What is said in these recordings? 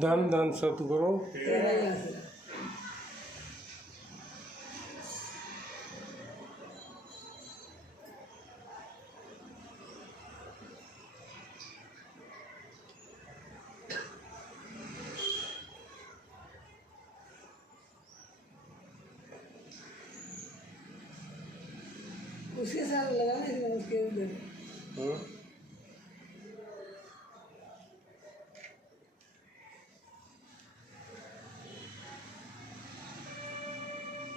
धन धन सतगुरु उसके साथ लगा लेकिन उसके उधर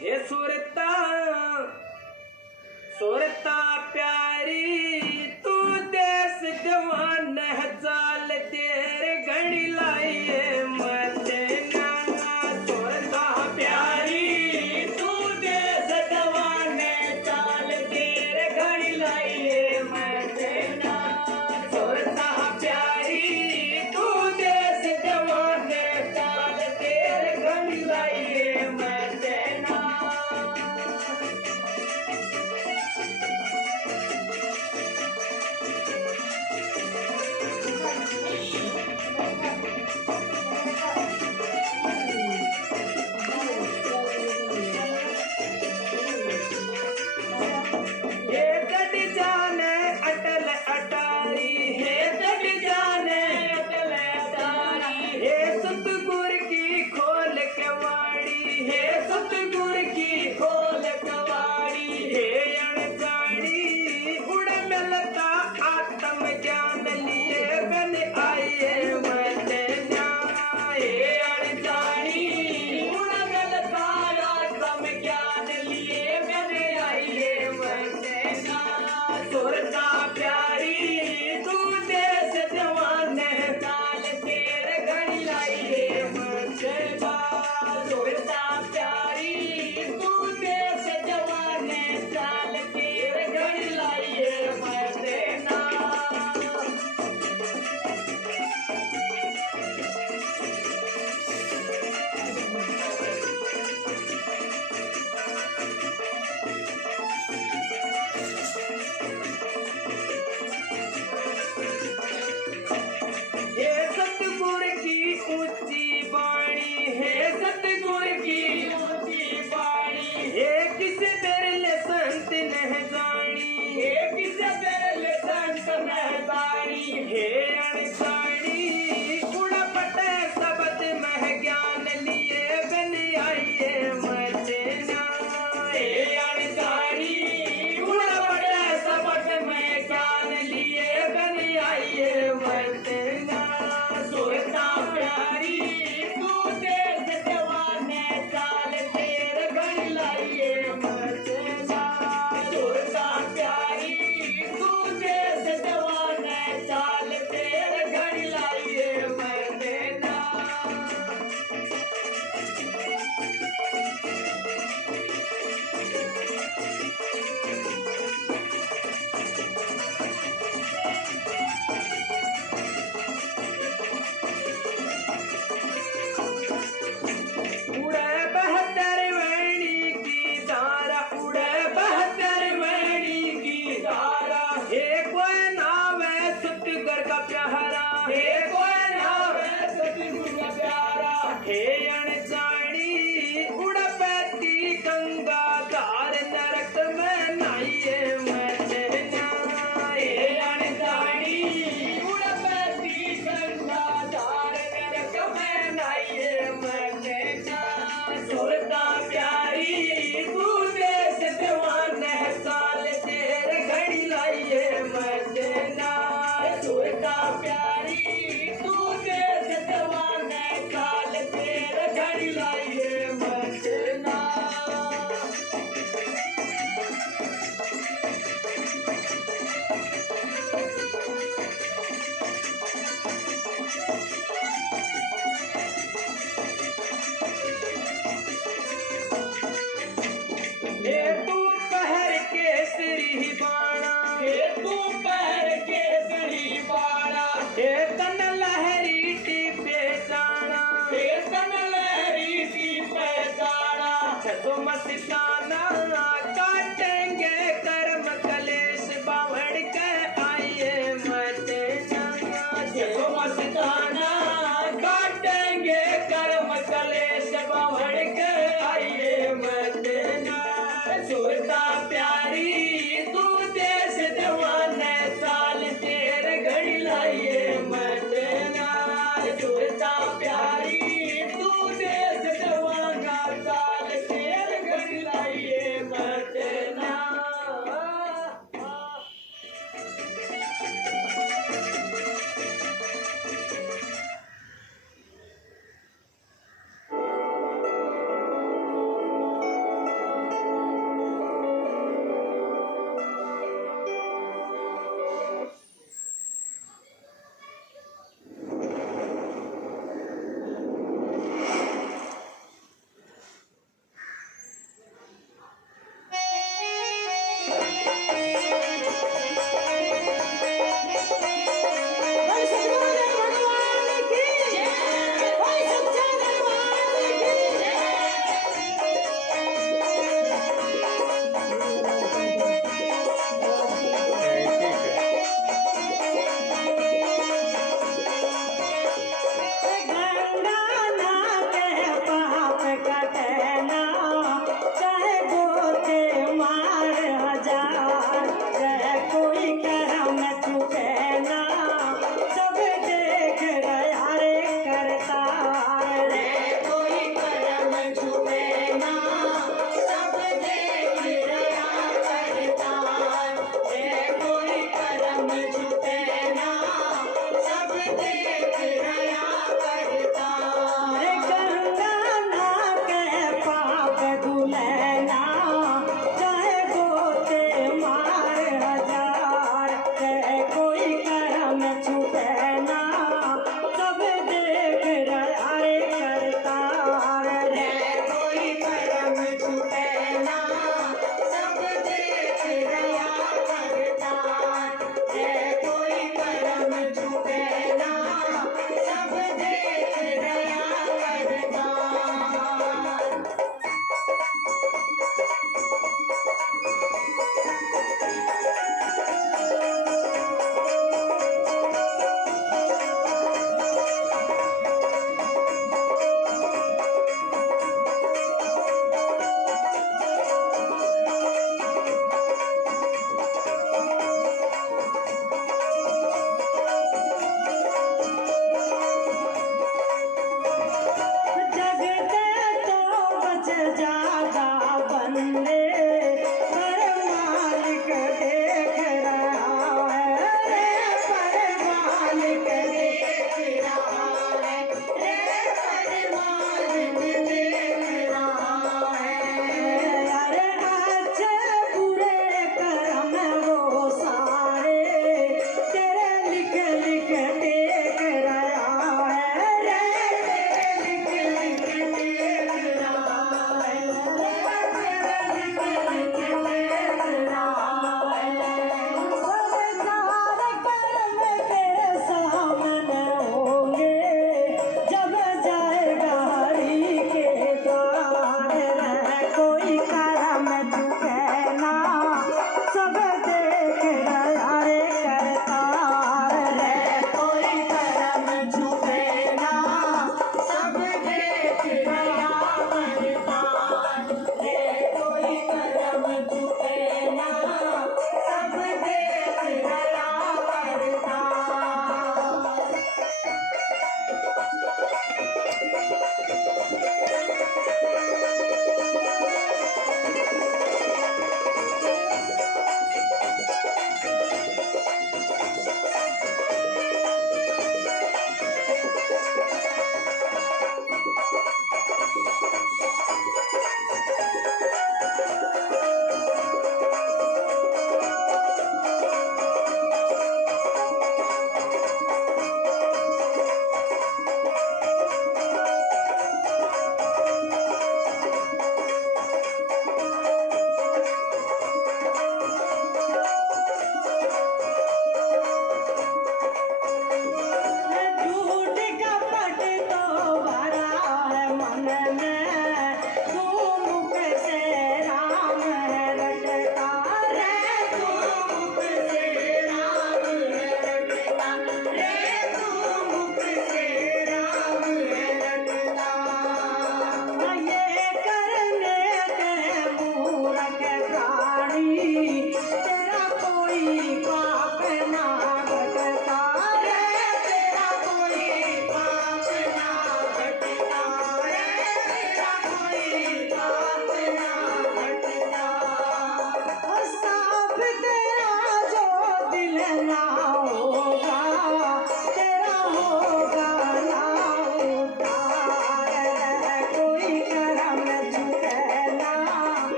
हे सुरता सुरता प्यारी तू देश जवान है चाल तेरे घड़ी लाइए मते नाना सुरता प्यारी तू देश जवान है चाल तेरे घड़ी लाइए मते नाना सुरता प्यारी तू देश जवान है चाल तेरे घड़ी लाइए मते नाना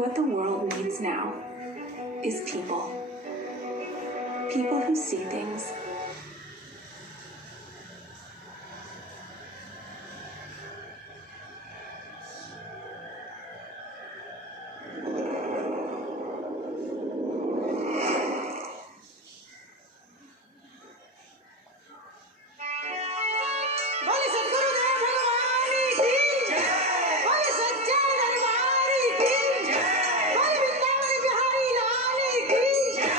What the world needs now is people. People who see things बोले सद्गुरुदेव भगवान की जय, बोले सच्चे दरबार की जय, बोले वृंदावन बिहारी लाल की जय।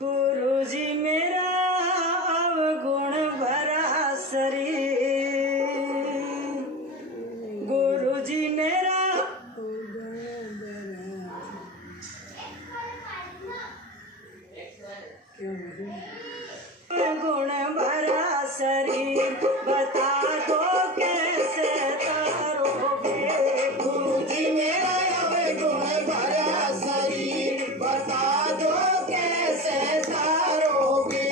गुरुजी मेरा अवगुण भरा शरीर, गुरुजी मेरा गुण भरा शरीर, बता दो कैसे तारोगे। गुरुजी मेरा अवगुण भरा शरीर, बता दो कैसे तारोगे।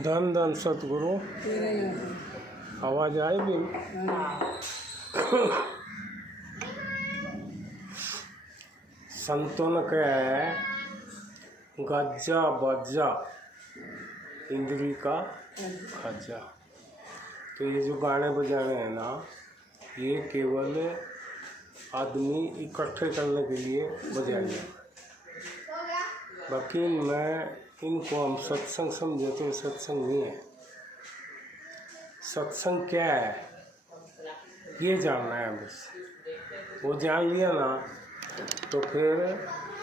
धन धन सतगुरु आवाज आई भी संतों ने कहा है गज्जा बज्जा इंद्री का खज्जा। तो ये जो गाने बजाने हैं ना, ये केवल आदमी इकट्ठे करने के लिए बजाए जाते। बाकी मैं इनको हम सत्संग समझे तो सत्संग नहीं है। सत्संग क्या है ये जानना है बस। वो जान लिया ना तो फिर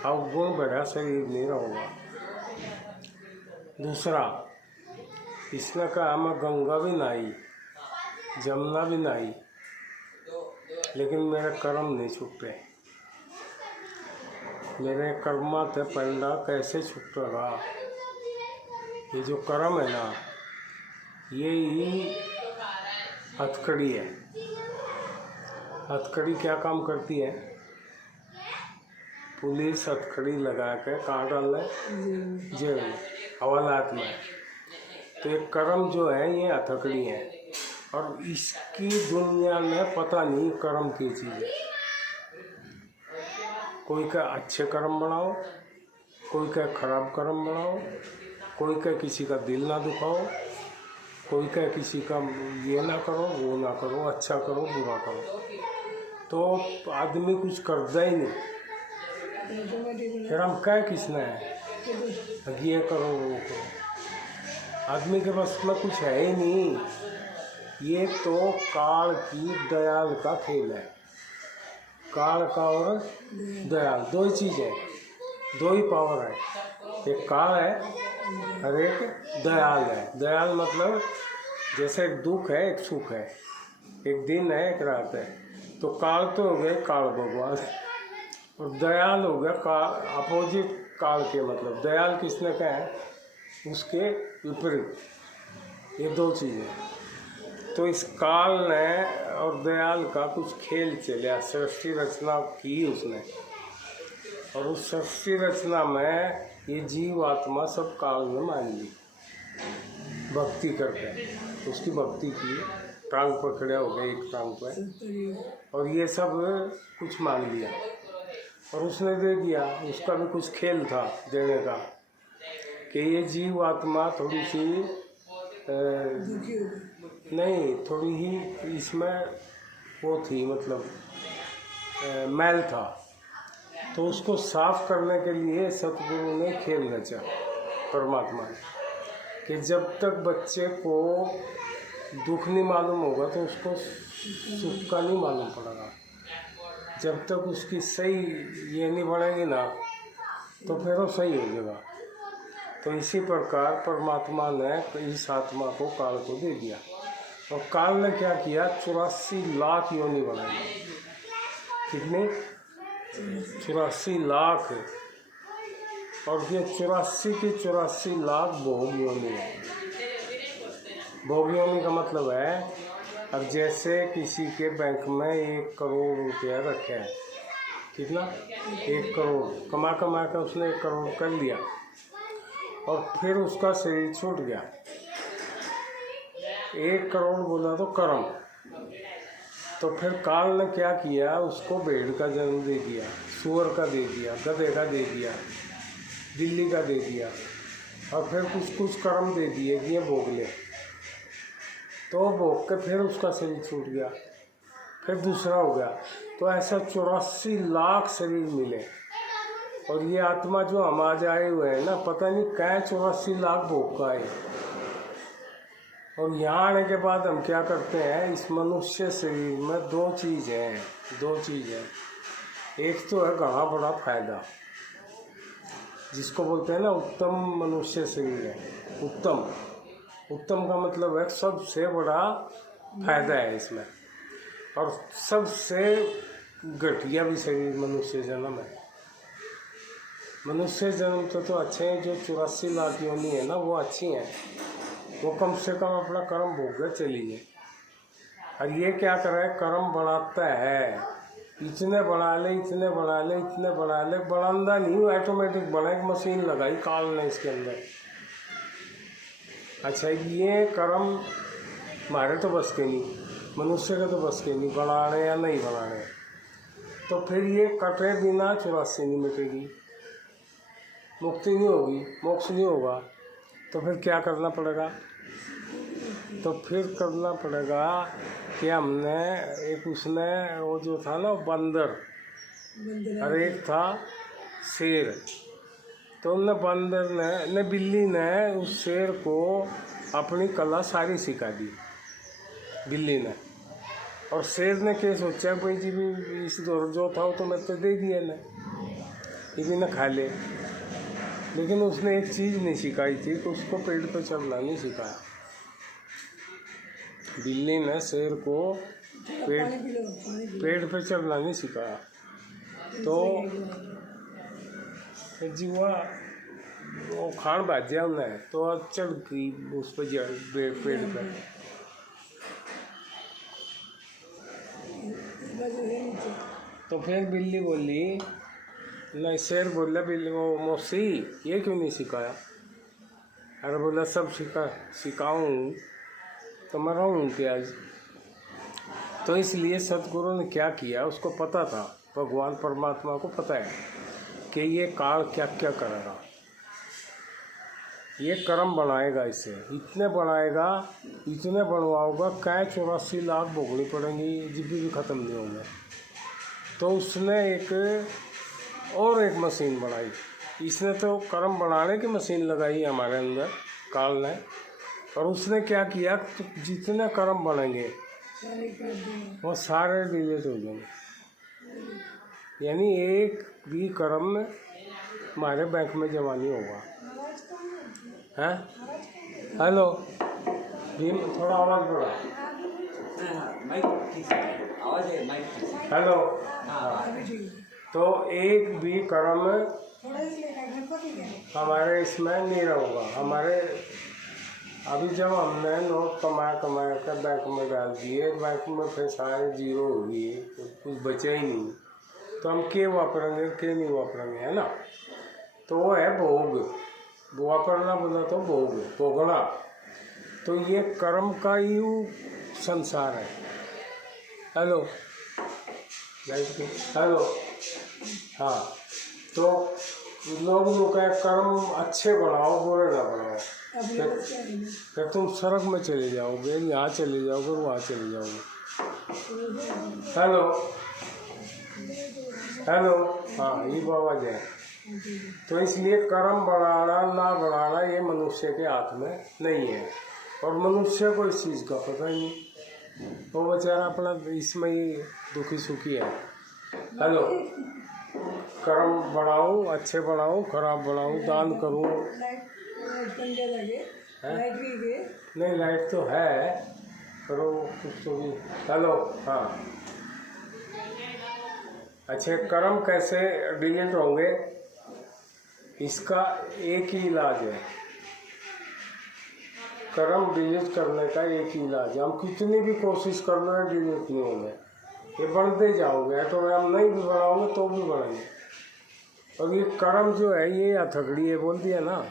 अवगुण बढ़ा शरीर नहीं होगा। दूसरा, इसने कहा मैं गंगा भी नहाई जमुना भी नहाई लेकिन मेरे कर्म नहीं छूटे। मेरे कर्मा थे पंडा कैसे छूटेगा। ये जो कर्म है ना, ये ही हथकड़ी है। हथकड़ी क्या काम करती है? पुलिस हथकड़ी लगा के कहाँ डाल रहा है? जेल में, हवालात में। तो ये कर्म जो है ये हथकड़ी है, और इसकी दुनिया में पता नहीं कर्म की चीज़ है। कोई का अच्छे कर्म बनाओ, कोई का खराब कर्म बनाओ, कोई का किसी का दिल ना दुखाओ, कोई का किसी का ये ना करो, वो ना करो, अच्छा करो, बुरा करो, तो आदमी कुछ करता ही नहीं। फिर हम क्या किसने है ये करो वो करो, आदमी के बस में कुछ है ही नहीं। ये तो काल की दयाल का खेल है। काल का और दयाल दो ही चीज़ है, दो ही पावर है। एक काल है और एक दयाल है। दयाल मतलब जैसे एक दुख है एक सुख है, एक दिन है एक रात है। तो काल तो हो गए काल भगवान, और दयाल हो गया काल अपोजिट काल के। मतलब दयाल किसने कहा है? उसके विपरीत। ये दो चीज़ें। तो इस काल ने और दयाल का कुछ खेल चला, सृष्टि रचना की उसने, और उस सृष्टि रचना में ये जीव आत्मा सब काल में मान ली, भक्ति करके उसकी भक्ति की, टांग पर खड़े हो गए एक टांग पर, और ये सब कुछ मान लिया और उसने दे दिया। उसका भी कुछ खेल था देने का, कि ये जीव आत्मा थोड़ी सी नहीं, थोड़ी ही इसमें वो थी, मतलब मैल था। तो उसको साफ करने के लिए सतगुरु ने खेल रचा, परमात्मा ने, कि जब तक बच्चे को दुख नहीं मालूम होगा तो उसको सुख का नहीं मालूम पड़ेगा। जब तक उसकी सही ये नहीं बढ़ेगी ना, तो फिर वो सही हो जाएगा। तो इसी प्रकार परमात्मा ने इस आत्मा को काल को दे दिया, और काल ने क्या किया? 84 लाख योनि बनाई। कितने? 84 लाख। और ये 84 की 84 लाख भोग योनि है। भोग योनि का मतलब है, अब जैसे किसी के बैंक में 1 करोड़ रुपया रखे हैं, कितना? 1 करोड़ कमा कर उसने 1 करोड़ कर लिया, और फिर उसका शरीर छूट गया। 1 करोड़ बोला तो कर्म। तो फिर काल ने क्या किया? उसको भेड़ का जन्म दे दिया, सूअर का दे दिया, गधे का दे दिया, बिल्ली का दे दिया, और फिर कुछ कर्म दे दिए कि ये भोग ले। तो भोग के फिर उसका शरीर छूट गया, फिर दूसरा हो गया। तो ऐसा 84 लाख शरीर मिले। और ये आत्मा जो हम आज आए हुए हैं ना, पता नहीं क्या 84 लाख भोग का है। और यहाँ आने के बाद हम क्या करते हैं? इस मनुष्य शरीर में दो चीज़ है। एक तो है घना बड़ा फायदा, जिसको बोलते हैं ना उत्तम मनुष्य शरीर है। उत्तम का मतलब है सबसे बड़ा फायदा है इसमें, और सबसे घटिया भी शरीर मनुष्य जन्म है। मनुष्य जन्म तो अच्छे हैं, जो 84 लाख योनि है ना वो अच्छी हैं, वो कम से कम अपना कर्म भोग कर चली है। और ये क्या कर रहा है? कर्म बढ़ाता है, इतने बढ़ा ले, बढ़ांदा नहीं, ऑटोमेटिक बना, एक मशीन लगाई काल ने इसके अंदर। अच्छा, ये कर्म हमारे तो बस के नहीं, मनुष्य का तो बस के नहीं, बढ़ाने या नहीं बढ़ाने। तो फिर ये कटे बिना 84 नहीं मिटेगी, मुक्ति नहीं होगी, मोक्ष नहीं होगा। तो फिर क्या करना पड़ेगा? तो फिर करना पड़ेगा कि हमने एक उसने वो जो था ना बंदर, और एक था शेर। तो उनने बंदर ने बिल्ली ने उस शेर को अपनी कला सारी सिखा दी, बिल्ली ने। और शेर ने क्या सोचा, भाई जी भी इस जो था वो तो मैं तो दे दिया ना, ये भी ना खा ले। लेकिन उसने एक चीज़ नहीं सिखाई थी कि उसको पेड़ पे चढ़ना नहीं सिखाया। बिल्ली ने शेर को पेड़ पे चढ़ना नहीं सिखाया। तो जीवा वो खान बाजिया उन्हें तो चढ़ गई उस पर पेड़ पे। बाजू है नीचे। तो फिर बिल्ली बोली, नहीं शेर बोला बिल्ली वो मौसी ये क्यों नहीं सिखाया? अरे बोला सब सिखाऊँ तो मैं रहूँ क्या आज? तो इसलिए सतगुरु ने क्या किया, उसको पता था, भगवान परमात्मा को पता है कि ये काल क्या क्या करेगा, ये कर्म बनाएगा, इसे इतने बनाएगा, इतने बनवाओगा, क्या 84 लाख भोगनी पड़ेंगी, जब भी ख़त्म नहीं होंगे। तो उसने एक मशीन बनाई। इसने तो कर्म बनाने की मशीन लगाई हमारे अंदर काल ने, और उसने क्या किया, तो जितने कर्म बनेंगे सारे कर दिए। वो सारे डिलीट हो जाएंगे। यानी एक भी कर्म हमारे बैंक में जमा नहीं होगा। हैं? हेलो भीम, थोड़ा आवाज़ बढ़ा। हेलो। अभी ठीक है। तो एक भी कर्म थोड़ा इसलिए काटने को ठीक है। हमारे इसमें नहीं होगा। हमारे अभी जब हमने नोट कमा कर बैंक में डाल दिए, बैंक में फिर सारे जीरो हो गए, कुछ बचा ही नहीं, तो हम क्या वापरेंगे क्या नहीं वापरेंगे, है ना? तो वो है भोग, वापरना बोला तो भोगना। तो ये कर्म का ही संसार है। Hello hello. हाँ, तो लोग का कर्म अच्छे बनाओ, बुरे ना बनाओ, अपने बस क्या है। फिर तुम सड़क में चले जाओगे, यहाँ चले जाओगे, वहाँ चले जाओगे। Hello hello. हाँ, ये आवाज़ है। तो इसलिए कर्म बढ़ाना ना बढ़ाना ये मनुष्य के हाथ में नहीं है, और मनुष्य को इस चीज़ का पता ही नहीं। वो बेचारा अपना इसमें ही दुखी सुखी है। हेलो। कर्म बढ़ाऊँ, अच्छे बढ़ाऊँ, खराब बढ़ाऊँ, दान करूँ। लाइट पंखे लगे, लाइट भी गए। नहीं, लाइट तो है, पर वो कुछ तो भी। हेलो। हाँ, अच्छे कर्म कैसे डिलीट होंगे, इसका एक ही इलाज है। कर्म डिलीट करने का एक ही इलाज है। हम कितनी भी कोशिश कर लो, डिलीट नहीं होंगे, ये बढ़ते जाओगे। तो हम नहीं भी बढ़ाओगे तो भी बढ़ेंगे। और ये कर्म जो है, ये हथकड़ी है, बोल दिया ना,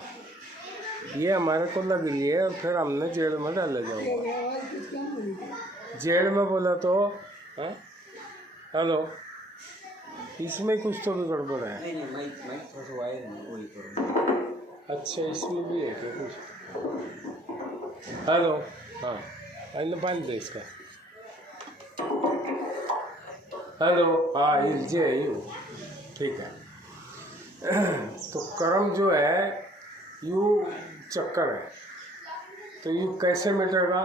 ये हमारे को लग रही है, और फिर हमने जेल में डाला जाओगे। आवाज़ कुछ कम हो रही है। जेल में बोला तो है? हेलो, इसमें कुछ तो भी गड़बड़ है। नहीं माइक थोड़ा वायर है, वही करो। अच्छा, इसमें भी है क्या कुछ? हेलो। हाँ, आइए बांध दे इसका। हेलो। हाँ, ये ठीक है। तो कर्म जो है यू चक्कर है, तो यू कैसे मिटेगा?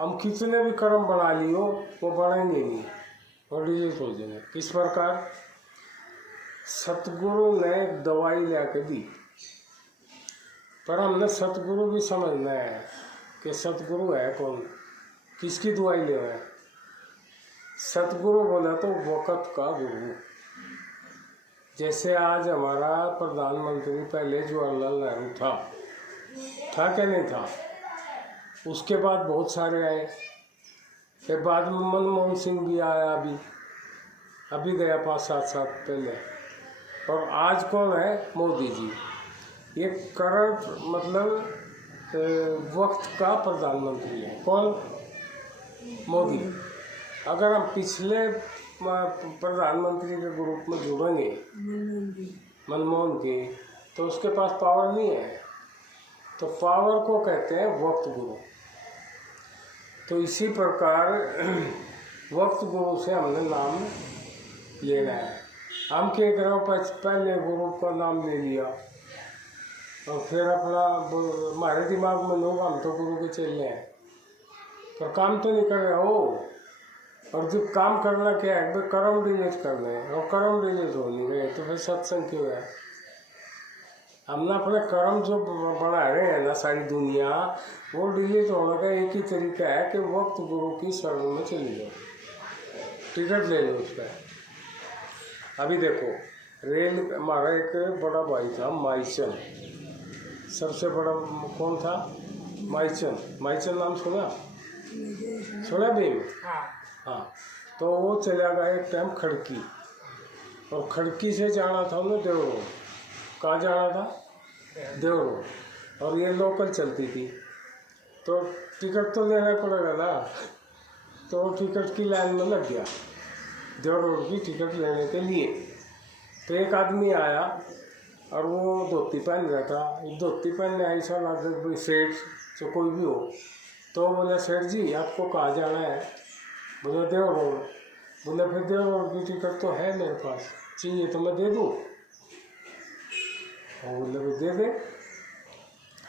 हम कितने भी कर्म बना लियो, वो बढ़ेंगे नहीं और डिलीट हो जाएंगे। किस प्रकार? सतगुरु ने एक दवाई ला के दी, पर हमने सतगुरु भी समझना है कि सतगुरु है कौन, किसकी दवाई ले रहा है। सतगुरु बोला तो वक़्त का गुरु। जैसे आज हमारा प्रधानमंत्री पहले जवाहरलाल नेहरू था क्या नहीं था? उसके बाद बहुत सारे आए, फिर बाद में मनमोहन सिंह भी आया, अभी गया 5-7 साल पहले, और आज कौन है? मोदी जी। ये करंट मतलब वक्त का प्रधानमंत्री है। कौन? मोदी। अगर हम पिछले प्रधानमंत्री के ग्रुप में जुड़ेंगे, मनमोहन के, तो उसके पास पावर नहीं है। तो पावर को कहते हैं वक्त गुरु। तो इसी प्रकार वक्त गुरु से हमने नाम लेना है। हम क्या करो, पहले गुरु का नाम ले लिया, और फिर अपना हमारे दिमाग में लोग हम तो गुरु के चले हैं, पर काम तो नहीं कर रहे हो। और जब काम करना क्या है, भाई कर्म डिलीट करना है, और कर्म डिलीट हो नहीं रहे, तो फिर सत्संग क्यों है? हमने अपने कर्म जो बना रहे हैं ना, सारी दुनिया, वो डिलीट होने का एक ही तरीका है कि वक्त गुरु की शरण में चली जाओ, टिकट ले लो उसका। अभी देखो, रेल, हमारा एक बड़ा भाई था माईचंद, सबसे बड़ा कौन था? माईचंद। माईचंद नाम सुना भीम? हाँ, तो वो चला गया एक टाइम खड़की, और खड़की से जाना था उन्हें देवरोड। कहाँ जाना था? देवरोड। और ये लोकल चलती थी, तो टिकट तो लेना पड़ेगा ना। तो वो टिकट की लाइन में लग गया देवरोड की टिकट लेने के लिए। तो एक आदमी आया और वो धोती पहन रहा था। धोती पहनने ऐसा लगा भाई सेठ जो कोई भी हो। तो बोला सेठ जी आपको कहाँ जाना है? बोला देवरोड। बोला फिर देवरोड की टिकट तो है मेरे पास, चाहिए तो मैं दे दूँ? और बोले भाई दे दे,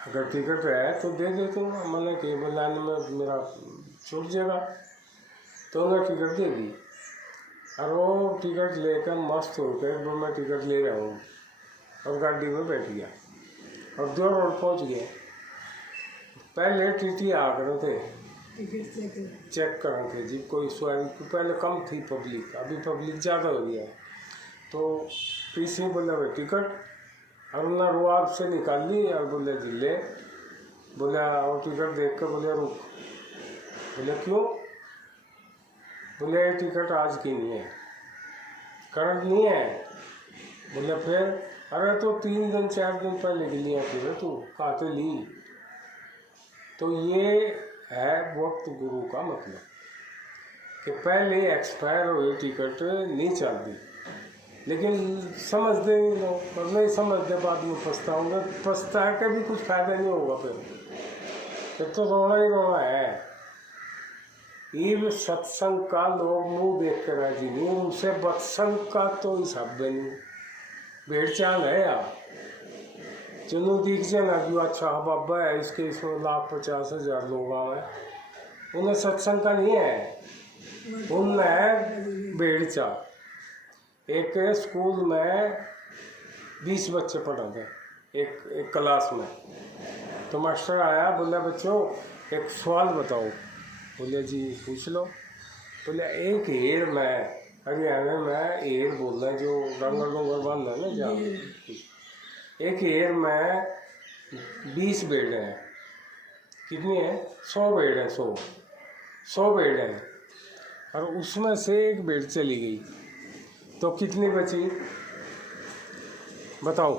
अगर टिकट है तो दे दे तुम। मैंने केबल लाइन में मेरा छूट जाएगा। तो उन्हें टिकट दे दी, और वो टिकट लेकर मस्त होकर वो मैं टिकट ले रहा हूँ, और गाड़ी में बैठ गया और देवरोड पहुँच गए। पहले टीटी आ गए थे चेक कर रहे थे जी, कोई स्वाइन पहले कम थी पब्लिक, अभी पब्लिक ज़्यादा हो गया है। तो पीसी बोला भाई टिकट, और उन्होंने रुआब से निकाल ली और बोले जी ले। बोला और टिकट देख कर बोले रुक। बोले क्यों? बोले ये टिकट आज की नहीं है, करंट नहीं है। बोले फिर? अरे तो 3 दिन 4 दिन पहले की लिया फिर तू कहाँ से ली? तो ये है वक्त गुरु का मतलब कि पहले एक्सपायर हुई टिकट नहीं चलती, लेकिन समझते नहीं लोग, और नहीं समझते बाद में पछताऊंगा। पछता के भी कुछ फायदा नहीं होगा, फिर तो रोना ही रोना है। ये सत्संग का लोग मुंह देख कर राजी नहीं, उनसे बत्संग का तो हिसाब भी नहीं। भेड़ चाल है यार, चुनू दिख जाना कि अच्छा बाबा है इसके, इसमें 1,50,000 लोग आए, उन्हें सत्संग का नहीं है, उनमें है भेड़ चाल। एक स्कूल में 20 बच्चे पढ़ा थे एक क्लास में। तो मास्टर आया, बोला बच्चों एक सवाल बताओ। बोले जी पूछ लो। बोले एक हेर में हरियाणा में हेर बोलना जो डंगर डंगर बांधना है ना जहाँ, एक हेर में 20 भेड़ हैं। कितनी है? 100 भेड़ है, 100 भेड़ है। और उसमें से एक भेड़ चली गई तो कितनी बची बताओ?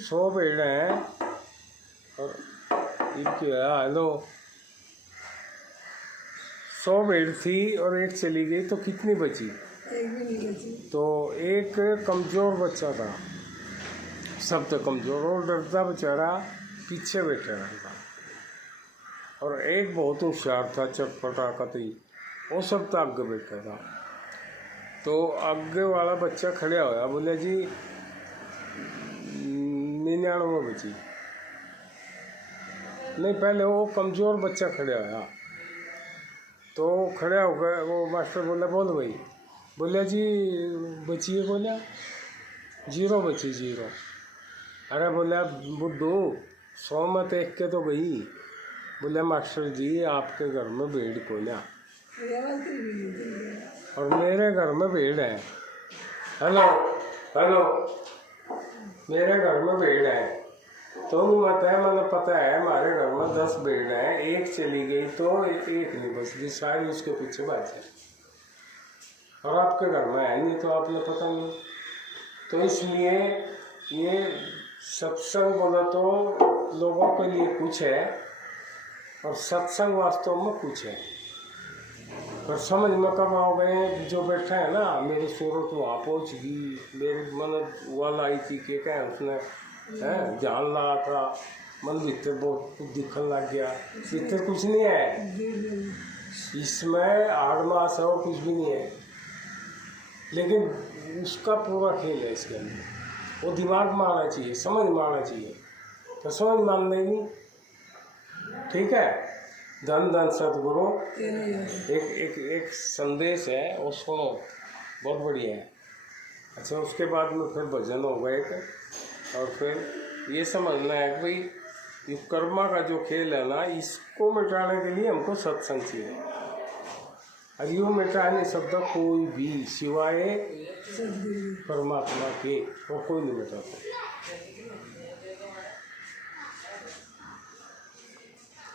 100 भेड़ हैं और इनकी हेलो 100 भेड़ थी और एक चली गई तो कितनी बची? एक भी नहीं बची। तो एक कमज़ोर बच्चा था, सब तो कमज़ोर, और डरता बेचारा पीछे बैठा रहता। और एक बहुत होशियार था, चटपटा कतई, वो सब तो आगे बैठा था। तो आगे वाला बच्चा खड़ा होया, बोले जी 99 बची। नहीं, पहले वो कमज़ोर बच्चा खड़ा होया, तो खड़ा हो गए। वो मास्टर बोला बोल भाई। बोले जी बची है? बोला 0 बची, 0। अरे बोला बुड्ढू 100 में देख के तो गई। बोले मास्टर जी आपके घर में भेड़ को ना, और मेरे घर में भेड़ है। हेलो हेलो, मेरे घर में भेड़ है तो मत है, मैंने पता है हमारे घर में 10 भेड़ हैं, एक चली गई तो एक नहीं बची, सारी उसके पीछे बात है। और आपके घर में है नहीं तो आपने पता नहीं। तो इसलिए ये सत्संग बोला तो लोगों के लिए कुछ है, और सत्संग वास्तव में कुछ है। पर समझ में कब आओगे? जो बैठा है ना, मेरी सूरत वहाँ पहुँच गई, मेरी मन वाला आई थी कि क्या उसने है जान लगा था, मन भीतर बहुत कुछ दिखने लग गया। भीतर कुछ नहीं है, इसमें आड़ मास है और कुछ भी नहीं है, लेकिन उसका पूरा खेल है इसके अंदर। वो दिमाग में आना चाहिए, समझ में आना चाहिए, तो समझ में आना नहीं। ठीक है, धन धन सतगुरु। एक संदेश है वो सुनो, बहुत बढ़िया है। अच्छा, उसके बाद में फिर भजन होगा एक, और फिर ये समझना है कि भाई ये कर्मा का जो खेल है ना, इसको मिटाने के लिए हमको सत्संग चाहिए। और यूँ मिटा नहीं सकता कोई भी सिवाय परमात्मा के, और कोई नहीं मिटाता।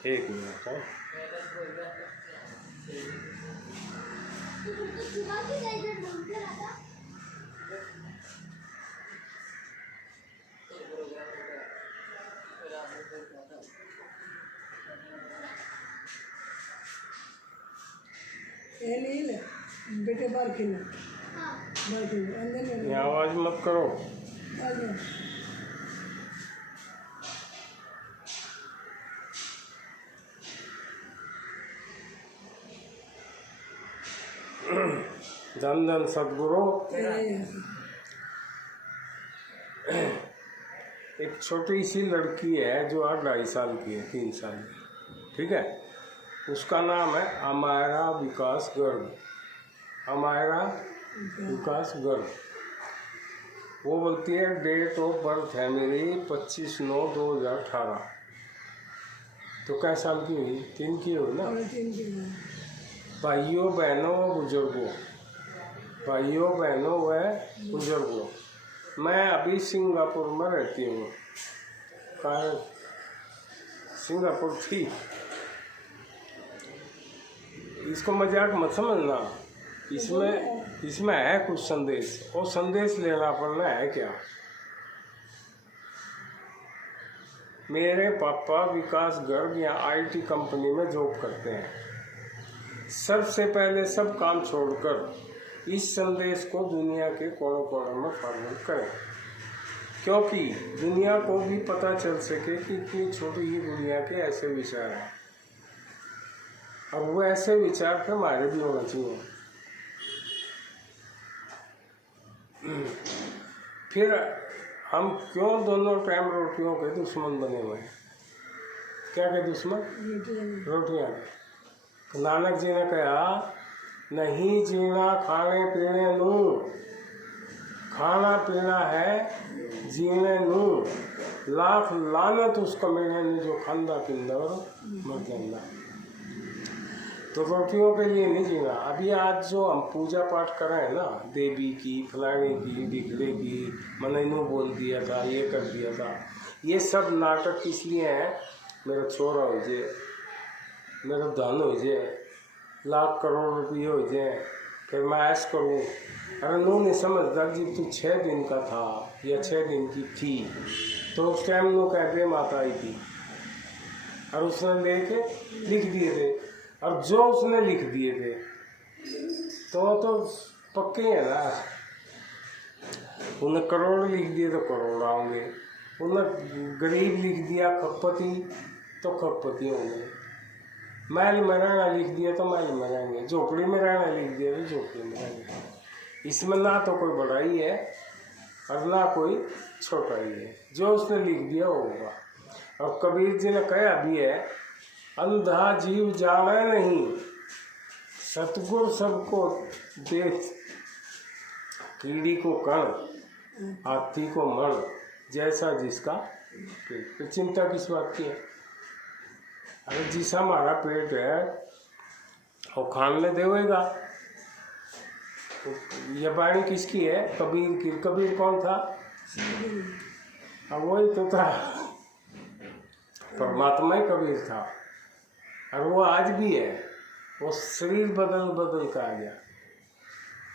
एक मिनट है। ये नहीं ले बेटे बाहर खेलो बाहर खेलो अंदर नहीं ये आवाज़ मत करो। आ जाओ धन धन सदगुरु। एक छोटी सी लड़की है जो 2.5 साल की है, 3 साल की, ठीक है। उसका नाम है अमायरा विकास गर्ग। अमायरा विकास गर्ग। वो बोलती है डेट ऑफ बर्थ है मेरी 25/9/2018। तो कै साल की हुई? 3 की हुई ना। भाइयों बहनों व बुजुर्गों, भाइयों बहनों व बुजुर्गों, मैं अभी सिंगापुर में रहती हूँ। कहाँ? सिंगापुर थी। इसको मजाक मत समझना, इसमें है कुछ संदेश। और संदेश लेना पड़ना है क्या। मेरे पापा विकास गर्ग यहाँ आईटी कंपनी में जॉब करते हैं। सबसे पहले सब काम छोड़कर इस संदेश को दुनिया के कोनों कोनों में फॉरवर्ड करें, क्योंकि दुनिया को भी पता चल सके कि इतनी छोटी ही दुनिया के ऐसे विचार हैं। और वो ऐसे विचार के हमारे भी होना चाहिए। फिर हम क्यों दोनों टाइम रोटियों के दुश्मन बने हुए हैं? क्या के दुश्मन? रोटियां। नानक जी ने कहा, नहीं जीना खाने पीने नू, खाना पीना है जीने नू, लाख लानत उस कमीने ने जो खांदा पींदा और मर जाना। तो रोटियों के लिए नहीं जीना। अभी आज जो हम पूजा पाठ कर रहे हैं ना, देवी की, फलाने की, ढिकले की, मैंने यूँ बोल दिया था, ये कर दिया था, ये सब नाटक इसलिए है मेरा छोरा हो जाए, मेरा धन हो जाए, लाख करोड़ रुपये हो जाए, फिर मैं ऐश करूँ। अरे नू नहीं समझता जब तू 6 दिन का था या 6 दिन की थी तो उस टाइम नो कह दे माता आई थी और उसने लेके लिख दिए थे। और जो उसने लिख दिए थे तो पक्के हैं ना। उन्हें करोड़ लिख दिए तो करोड़ आएंगे, उन्हें गरीब लिख दिया खपति तो खपति होंगे, महल में रहना लिख दिया तो महल में रहेंगे, झोपड़ी में रहना लिख दिया तो झोपड़ी में रहेंगे। इसमें ना तो कोई बड़ाई है और ना कोई छोटाई है, जो उसने लिख दिया होगा। और कबीर जी ने कहा भी है, अंधा जीव जाने नहीं, सतगुर सबको देख, कीड़ी को कण हाथी को मण, जैसा जिसका पेट। तो चिंता किस बात की है? अरे जिस हमारा पेट है वो खाने देगा। तो ये वाणी किसकी है? कबीर की। कबीर कौन था? अब वही तो था, परमात्मा ही कबीर था। और वो आज भी है, वो शरीर बदल बदल का आ गया।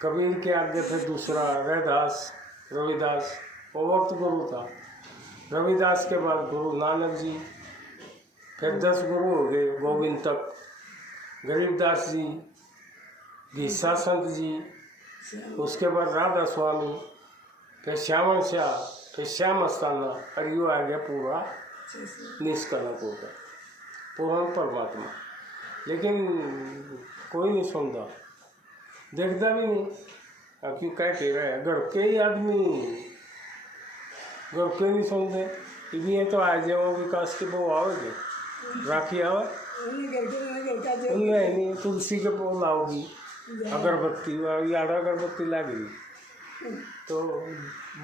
कबीर के आगे फिर दूसरा रैदास, रविदास, वो वक्त गुरु था। रविदास के बाद गुरु नानक जी, फिर 10 गुरु हो गए गोविंद तक, गरीबदास जी, घीसा संत जी, उसके बाद राधा स्वामी, फिर श्यामल शाह, फिर श्याम अस्थाना, और यूँ आ गया पूरा निष्कलंक होकर पूर्ण परमात्मा। लेकिन कोई नहीं सुनता, देखता भी नहीं। अब क्यों क्या कह रहा है? घर के ही आदमी घर के नहीं सुनते। ये तो आ जाओ विकास के वो आओगे, राखी आवे उनमें नहीं, तुलसी के वो लाओगी, अगरबत्ती यार अगरबत्ती लगेगी। तो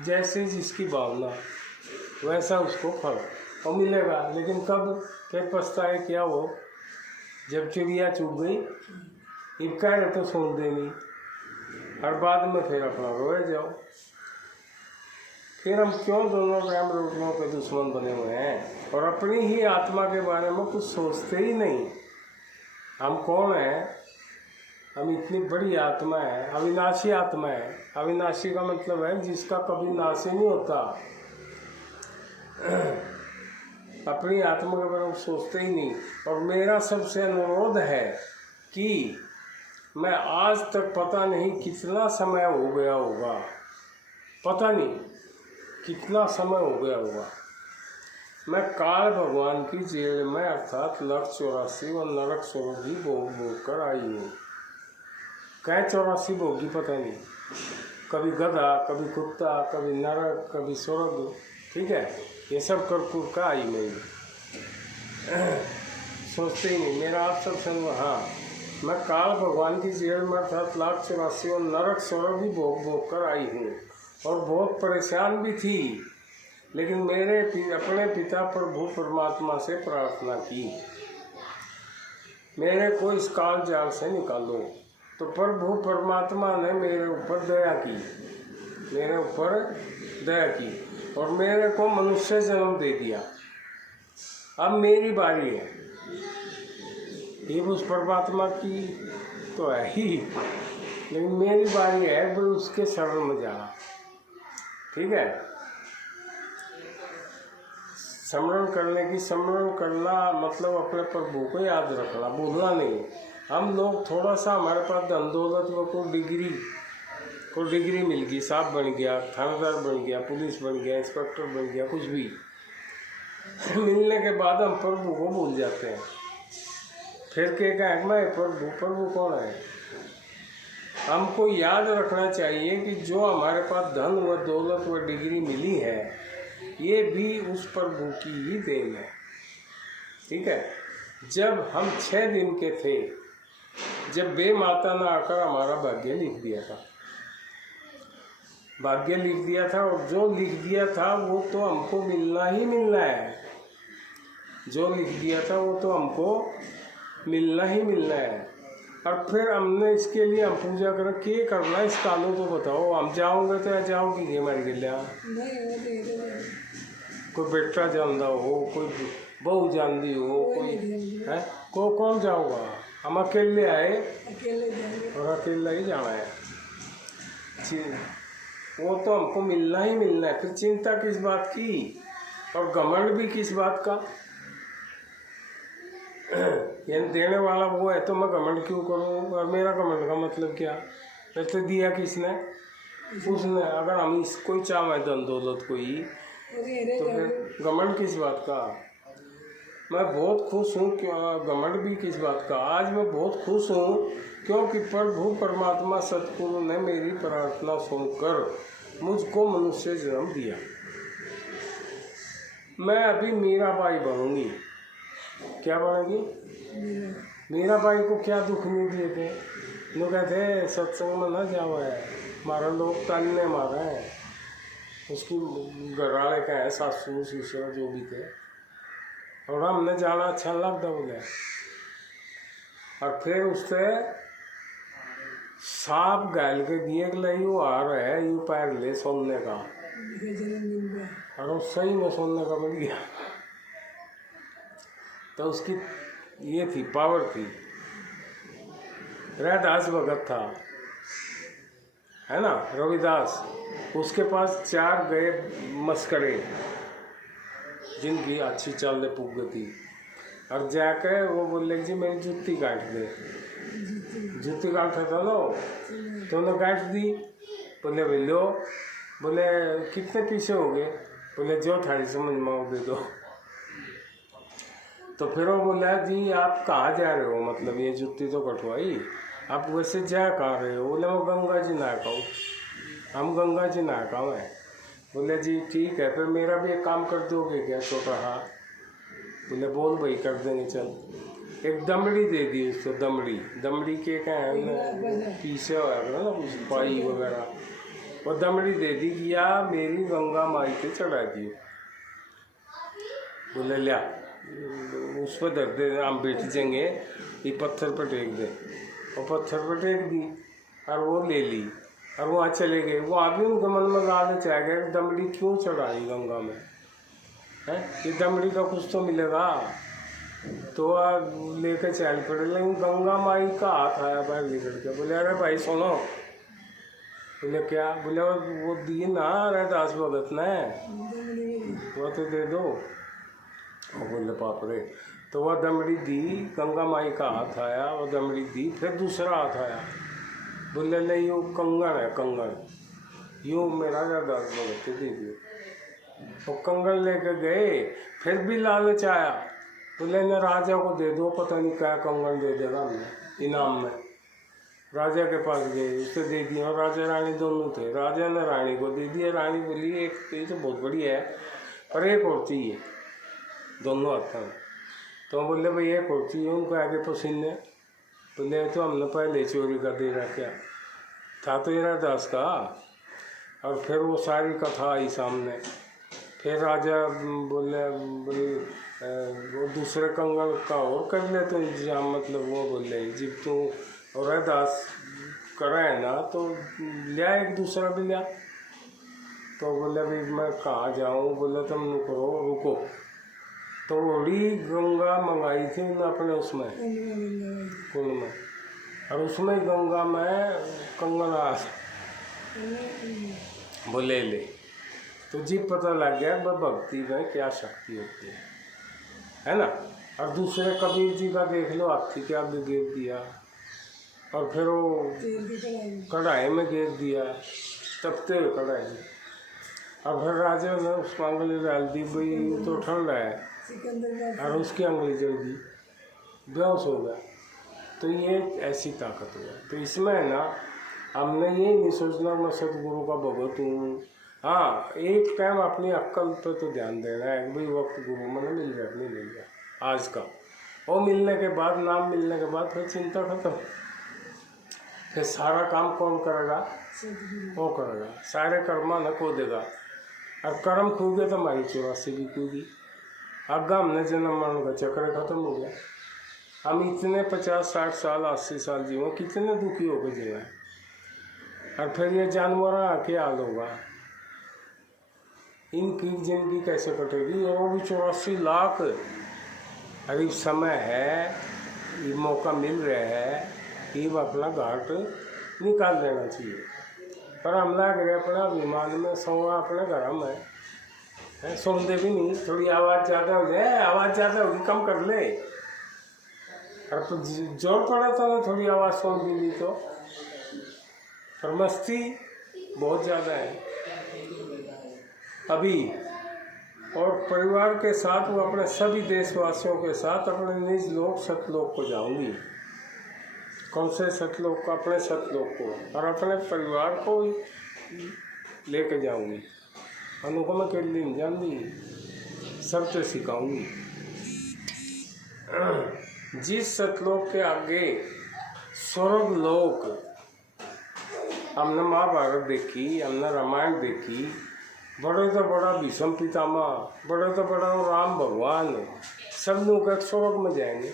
जैसे जिसकी भावना वैसा उसको फल और मिलेगा। लेकिन कब फिर पछताए क्या हो, जब चिड़िया चुग गई, इनका है तो सुन देनी और बाद में फिर अपना रोए जाओ। फिर हम क्यों दोनों टाइम रोटियों के दुश्मन बने हुए हैं और अपनी ही आत्मा के बारे में कुछ सोचते ही नहीं। हम कौन हैं? हम इतनी बड़ी आत्मा है, अविनाशी आत्मा है। अविनाशी का मतलब है जिसका कभी नाश ही नहीं होता। अपनी आत्मा के बारे में सोचते ही नहीं। और मेरा सबसे अनुरोध है कि मैं आज तक पता नहीं कितना समय हो गया होगा, पता नहीं कितना समय हो गया होगा, मैं काल भगवान की जेल में अर्थात लक 84 और नरक स्वरूपी भोग कर आई हूँ। क्या 84 भोगी पता नहीं, कभी गधा, कभी कुत्ता, कभी नरक, कभी स्वर्ग, ठीक है, ये सब कर कुर का आई मैं। सोचते ही नहीं। मेरा आप सब संग, हाँ, मैं काल भगवान की जेल में अर्थात लाख 84 और नरक स्वर्ग भी भोग कर आई हूँ और बहुत परेशान भी थी, लेकिन मेरे अपने पिता प्रभु परमात्मा से प्रार्थना की, मेरे को इस काल जाल से निकालो। तो प्रभु परमात्मा ने मेरे ऊपर दया की, मेरे ऊपर दया की और मेरे को मनुष्य जन्म दे दिया। अब मेरी बारी है। ये उस परमात्मा की तो है ही, लेकिन मेरी बारी है भाई उसके शरण में जाना, ठीक है। स्मरण करने की, स्मरण करना मतलब अपने प्रभु को याद रखना, भूलना नहीं। हम लोग थोड़ा सा, हमारे पास धन दौलत में कोई डिग्री मिल गई, साहब बन गया, थानेदार बन गया, पुलिस बन गया, इंस्पेक्टर बन गया, कुछ भी मिलने के बाद हम प्रभु को भूल जाते हैं। फिर क्या है, मैं प्रभु कौन है। हमको याद रखना चाहिए कि जो हमारे पास धन व दौलत व डिग्री मिली है, ये भी उस प्रभु की ही देन है, ठीक है। जब हम 6 दिन के थे, जब बे माता ने आकर हमारा भाग्य लिख दिया था, भाग्य लिख दिया था, और जो लिख दिया था वो तो हमको मिलना ही मिलना है। जो लिख दिया था वो तो हमको मिलना ही मिलना है। और फिर हमने इसके लिए हम पूजा कर के करना है, इस कानून को बताओ। हम जाओगे तो जाओगी हमारे गिले, कोई बेटा जानता हो, कोई बहू जानती हो, कोई है, कौन जाओगा। हम अकेले आए और अकेला ही जाना है। वो तो हमको मिलना ही मिलना है। फिर चिंता किस बात की और घमंड भी किस बात का। ये देने वाला वो है तो मैं घमंड क्यों करूँ। और मेरा घमंड का मतलब क्या, वैसे दिया किसने, उसने। अगर हम इसको ही चाहे धन दौलत को ही, तो फिर घमंड किस बात का। मैं बहुत खुश हूँ, घमंड भी किस बात का। आज मैं बहुत खुश हूँ क्योंकि प्रभु परमात्मा सतगुरु ने मेरी प्रार्थना सुनकर मुझको मनुष्य जन्म दिया। मैं अभी मीराबाई बनूंगी। क्या बनेगी, मीराबाई को क्या दुख नहीं दिए थे। लोग कहते सत्संग में न जाओ है, हमारा लोग ताने मारा है। उसकी घर वाले का है, सासू ससुर जो भी थे, और हमने जाना अच्छा लगता बोले। और फिर उससे सांप गाल के दिए कि लई वो आ रहा है, यू पैर ले सोने का, और वो सही में सोने का मिल गया। तो उसकी ये थी, पावर थी। रविदास भगत था, है ना, रविदास, उसके पास 4 गए मस्करे जिनकी अच्छी चाल पुग थी। और जाके वो बोले जी मेरी जूती काट दे। जूती काटता था लो, तो उन्होंने काट दी। बोले लो, बोले कितने पीछे हो गए, बोले जो थारी समझ में आओ दे दो। तो फिर वो बोला जी आप कहाँ जा रहे हो, मतलब ये जूती तो कटवाई, आप वैसे जा कहाँ रहे हो। बोले मैं गंगा जी नहा हूँ। हम गंगा जी नहा है। बोले जी ठीक है, फिर मेरा भी एक काम कर दोगे क्या, छोटा हाथ। बोले बोल भाई कर देंगे चल। एक दमड़ी दे दी उसको, दमड़ी के क्या है पीछे होगा ना कुछ पाई वगैरह, वो दमड़ी दे दी कि या मेरी गंगा माई पे चढ़ा दी। बोले लिया उस पर धर दे, हम बैठ जाएंगे, ये पत्थर पर टेक दे। और पत्थर पर टेक दी और वो ले ली और वहाँ चले गए। वो अभी उनके मन में गाल चाह गए दमड़ी क्यों चढ़ाई गंगा में, है, ये दमड़ी का कुछ तो मिलेगा। तो आप लेके चल पड़े, लेकिन गंगा माई का हाथ आया बाहर निकल के, बोले अरे भाई सुनो। बोले क्या? बोले वो दी ना रैदास भगत ने, वो तो दे दो। और बोले बाप रे। तो वह दमड़ी दी, गंगा माई का हाथ आया, वो दमड़ी दी, फिर दूसरा हाथ आया, बोले ले यो कंगन है, कंगन यूँ मेरा रैदास भगत दे दियो। वो कंगन लेके गए, फिर भी लालच आया, बोले न राजा को दे दो, पता नहीं क्या कंगन दे देगा हमने इनाम में। राजा के पास गए, उसे दे दिया, और राजा रानी दोनों थे, राजा ने रानी को दे दिया। रानी बोली एक ये तो बहुत बढ़िया है, पर एक और चाहिए, दोनों हाथ में। तो बोले भाई एक और चाहिए, उनको आगे पसीने। बोले तो हमने पहले चोरी कर दे रहा, क्या था तो ये रैदास का। और फिर वो सारी कथा आई सामने। फिर राजा बोले वो दूसरे कंगन का और कर ले तो इंतजाम, मतलब वो बोले जब तू रैदास करे है ना तो लिया, एक दूसरा भी लिया। तो बोले भाई मैं कहाँ जाऊँ? बोले तुम करो रुको। तो बड़ी गंगा मंगाई थी ना अपने उसमें कुंड में, और उसमें गंगा में कंगन आ, बोले ले। तो जी पता लग गया भक्ति में क्या शक्ति होती है ना। और दूसरे कबीर जी का देख लो, हाथी के आगे गिर दिया, और फिर वो कढ़ाई में गिर दिया, तपते हुए कढ़ाई में। और फिर राजा ने उस आंगली डाल दी, भाई तो ठंड है, और उसकी आंगली जल गई, बेहोश हो गया। तो ये ऐसी ताकत है। तो इसमें है ना, हमने ये नहीं सोचना मैं सतगुरु का भगत हूँ। हाँ, एक टाइम अपनी अक्ल पे तो ध्यान देना है, भाई वक्त गुरु मैंने मिल गया नहीं मिल गया आज का। वो मिलने के बाद, नाम मिलने के बाद फिर चिंता खत्म। फिर सारा काम कौन करेगा? वो करेगा, सारे कर्मा न खो देगा। और कर्म खो गए तो हमारी 84 भी कूदी। आगा हमने जन्म मरण का चक्र खत्म हो गया। हम इतने 50-60 साल 80 साल जीवो, कितने दुखी होकर जीवे। और फिर ये जानवर क्या हाल होगा, इनकी जिंदगी कैसे कटेगी? और वो भी 84 लाख। अभी समय है, ये मौका मिल रहा है, ये अपना घाट निकाल देना चाहिए। पर हम लग रहे अपना विमान में, सोना अपने घर में है, सुनते भी नहीं। थोड़ी आवाज़ ज़्यादा हो जाए, आवाज़ ज़्यादा होगी कम कर ले। और तो जोर पड़ा था ना, थोड़ी आवाज़ सुन भी ली तो। पर मस्ती बहुत ज़्यादा है अभी। और परिवार के साथ, वो अपने सभी देशवासियों के साथ अपने निज लोक सतलोक को जाऊंगी। कौन से सतलोक को? अपने सतलोक को, और अपने परिवार को लेके जाऊंगी। अनुपमा के लिए जानती, सबसे सिखाऊंगी। जिस सतलोक के आगे स्वर्ग लोक, हमने महाभारत देखी, हमने रामायण देखी, बड़े तो बड़ा भीष्म पितामह, बड़े तो बड़ा राम भगवान, सब लोग एक स्वर्ग में जाएंगे।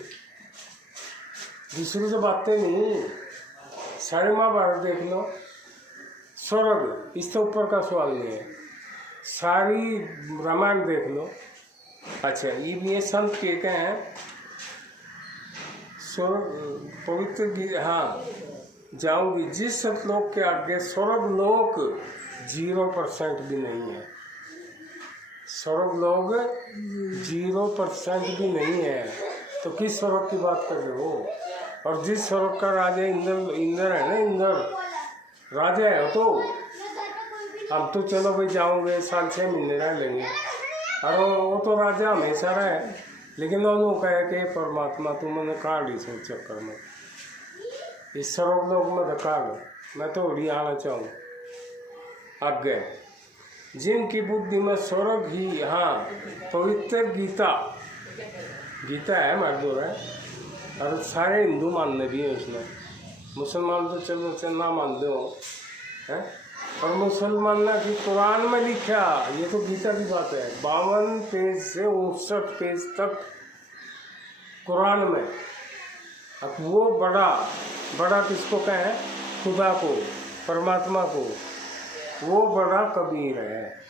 दूसरी तो बातें नहीं, सारे महाभारत देख लो, स्वर्ग इससे ऊपर का सवाल नहीं है। सारी रामायण देख लो। अच्छा, ये संत कहते हैं स्वर्ग पवित्र, हाँ जाऊंगी। जिस सतलोक के आगे स्वर्ग लोक 0% भी नहीं है, स्वर्ग लोग 0% भी नहीं है, तो किस स्वर्ग की बात कर रहे हो? और जिस स्वर्ग का राजा इंद्र है ना, इंद्र राजा है, तो हम तो चलो भाई जाओगे, 6 महीने रह लेंगे, और वो तो राजा हमेशा रहे। लेकिन उन्होंने कहा कि परमात्मा तू मैंने काट ही सोच चक्कर में, इस स्वर्ग लोग में धक्का लो, मैं तो उड़ी आना चाहूँ आगे। जिनकी बुद्धि में स्वर्ग ही, हाँ पवित्र गीता, गीता है मजदूर है, और सारे हिंदू मानने भी हैं उसमें। मुसलमान तो चलो ना मानते हो हैं, और मुसलमान ना कि कुरान में लिखा, ये तो गीता की बात है, 52 पेज से 59 पेज तक कुरान में। अब वो बड़ा बड़ा किसको कहें? खुदा को, परमात्मा को, वो बड़ा कबीर है,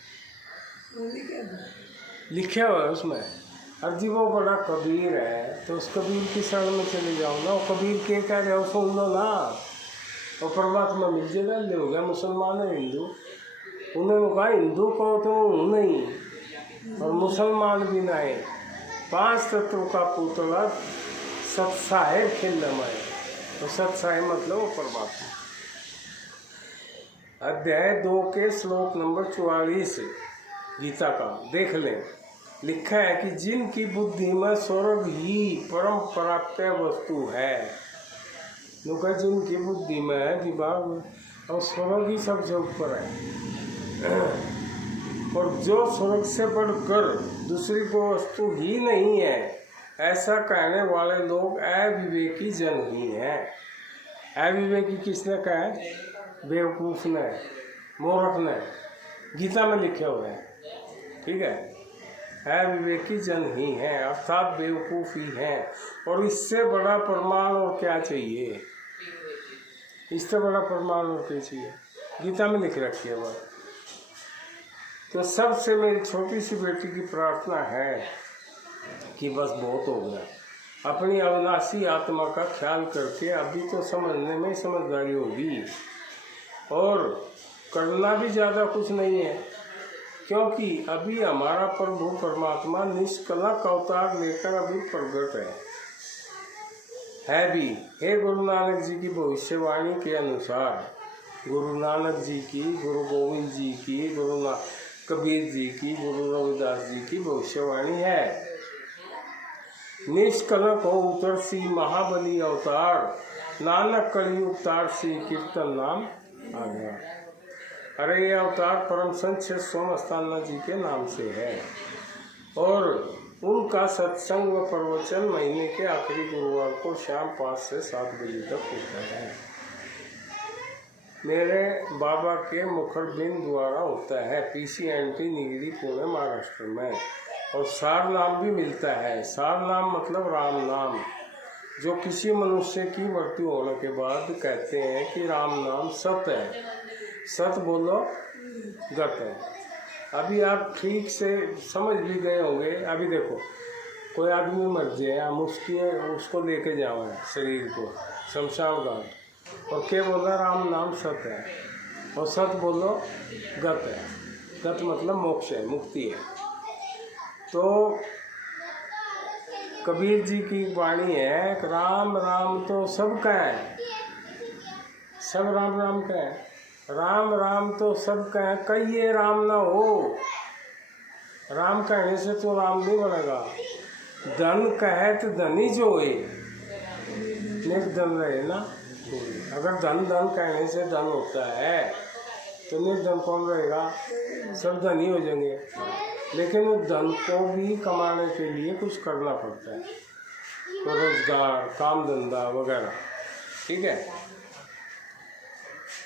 लिखा हुआ है उसमें। और जी वो बड़ा कबीर है तो उस कबीर की शरण में चले जाओ ना। वो कबीर के कह रहे हो सुन लो ना, और परमात्मा मिल जाएगा। ले हो गया मुसलमान है हिंदू। उन्होंने कहा हिंदू को तो हूँ नहीं और मुसलमान भी नहीं, 5 तत्वों का पुतला सत्साहे खिलमय। तो सत्साहे मतलब वो परमात्मा। अध्याय 2 के श्लोक नंबर 44 गीता का देख लें। लिखा है कि जिनकी बुद्धि में स्वर्ग ही परम प्राप्य वस्तु है। नुका जिनकी बुद्धि में है दिमाग में, और स्वर्ग ही सबसे ऊपर है। और जो स्वर्ग से बढ़कर दूसरी को वस्तु ही नहीं है, ऐसा कहने वाले लोग अविवेकी जन ही हैं। अविवेकी किसने कहा है? बेवकूफ ने, मूर्ख ने, गीता में लिखे हुए हैं। ठीक है, अविवेकी जन ही हैं अर्थात बेवकूफ ही हैं। और इससे बड़ा प्रमाण और क्या चाहिए? इससे बड़ा प्रमाण और क्या चाहिए? गीता में लिख रखी है बात। तो सबसे मेरी छोटी सी बेटी की प्रार्थना है कि बस बहुत हो गया। अपनी अविनाशी आत्मा का ख्याल करके अभी तो समझने में समझदारी होगी, और करना भी ज़्यादा कुछ नहीं है, क्योंकि अभी हमारा प्रभु परमात्मा निष्कलंक अवतार लेकर अभी प्रकट है भी। हे गुरु नानक जी की भविष्यवाणी के अनुसार, गुरु नानक जी की, गुरु गोविंद जी की, गुरु कबीर जी की, गुरु रविदास जी की भविष्यवाणी है। निष्कलंक हो उतरसी महाबली अवतार, नानक कलयुग तारसी कीर्तन नाम आ गया। अरे ये अवतार परम संत श्री सोमस्थाना जी के नाम से है, और उनका सत्संग व प्रवचन महीने के आखिरी गुरुवार को शाम 5 से 7 बजे तक होता है। मेरे बाबा के मुखरबिंद द्वारा होता है, PCNT निगिरी पुणे महाराष्ट्र में। और सार नाम भी मिलता है। सार नाम मतलब राम नाम, जो किसी मनुष्य की मृत्यु होने के बाद कहते हैं कि राम नाम सत है। सत बोलो गत है। अभी आप ठीक से समझ भी गए होंगे। अभी देखो, कोई आदमी मर जाए, हम उसको लेके जाओ शरीर को शमशान घाट, और क्या बोला? राम नाम सत है। और सत बोलो गत है। गत मतलब मोक्ष है, मुक्ति है। तो कबीर जी की वाणी है, राम राम तो सबका है, सब राम राम का है। राम राम तो सबका है, कहिए राम ना हो। राम कहने से तो राम नहीं बनेगा। धन कहे तो धनी जो है, निर्धन रहे ना। अगर धन धन कहने से धन होता है तो निर्धन कौन रहेगा? सब धनी हो जाएंगे। लेकिन उस धन को भी कमाने के लिए कुछ करना पड़ता है, तो रोजगार, काम धंधा वगैरह। ठीक है,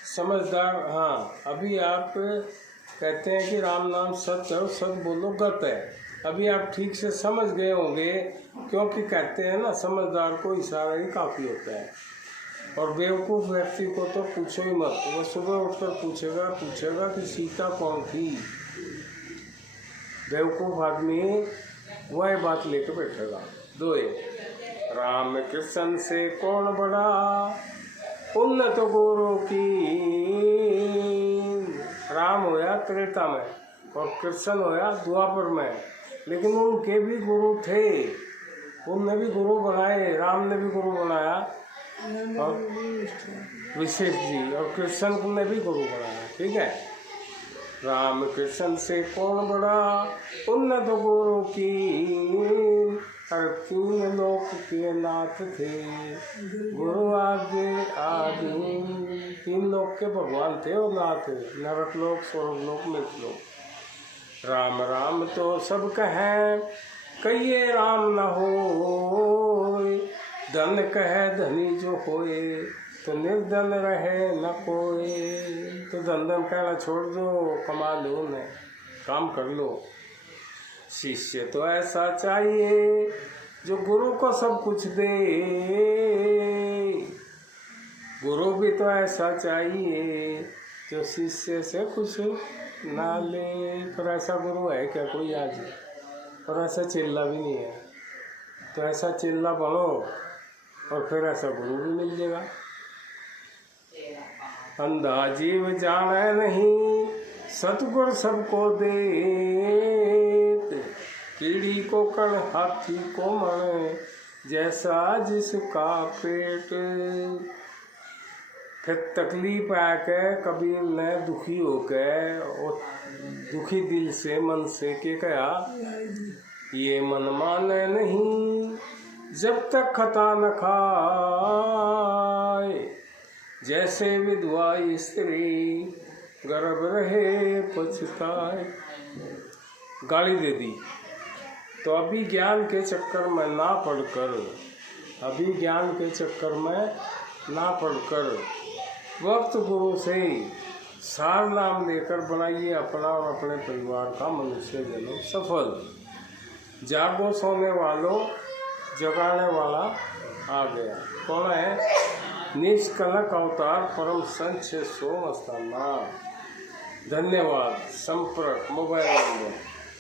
समझदार। हाँ, अभी आप कहते हैं कि राम नाम सत्य है, सत बोलो गत है। अभी आप ठीक से समझ गए होंगे, क्योंकि कहते हैं ना, समझदार को इशारा ही काफ़ी होता है। और बेवकूफ़ व्यक्ति को तो पूछो ही मत। वो सुबह उठकर पूछेगा कि सीता कौन थी। बेवकूफ़ आदमी वह बात लेकर बैठेगा। 2 राम कृष्ण से कौन बड़ा, उन्नत गुरु की। राम होया त्रेता में और कृष्ण होया द्वापर में, लेकिन उनके भी गुरु थे, उनने भी गुरु बनाए। राम ने भी गुरु बनाया, और विशिष्ट जी, और कृष्ण ने भी गुरु बनाया। ठीक है, राम कृष्ण से कौन बड़ा, उन्नत गुरु की। हर 3 लोक के नाथ थे, गुरु आगे आगे। 3 लोक के भगवान थे और नाथ, नरक लोक, स्वर्ग लोक, मृत लोक। राम राम तो सब कहे, कहिए राम न होय। धन कहे धनी जो होए, तो निर्धन रहे न कोई। तो धन धन कहना छोड़ दो, कमा लो, न काम कर लो। शिष्य तो ऐसा चाहिए जो गुरु को सब कुछ दे। गुरु भी तो ऐसा चाहिए जो शिष्य से कुछ ना ले। पर ऐसा गुरु है क्या कोई आज? और ऐसा चिल्ला भी नहीं है। तो ऐसा चिल्ला बनो और फिर ऐसा गुरु भी मिल जाएगा। अंधा जीव जाने नहीं, सतगुर सबको देत। कीड़ी को कण हाथी को मन, जैसा जिसका पेट। फिर तकलीफ आके कबीर ने दुखी होके और दुखी दिल से मन से के कहा, ये मन माने नहीं जब तक खता न खाए। जैसे विधवा स्त्री गर्भ रहे पछताए। गाली दे दी। तो अभी ज्ञान के चक्कर में ना पढ़कर, अभी ज्ञान के चक्कर में ना पढ़कर वक्त गुरु से सार नाम लेकर बनाइए अपना और अपने परिवार का मनुष्य जन्म सफल। जागो सोने वालों, जगाने वाला आ गया। कौन है? निष्कलंक अवतार परम संत सोमस्थाना। धन्यवाद। संपर्क मोबाइल नंबर।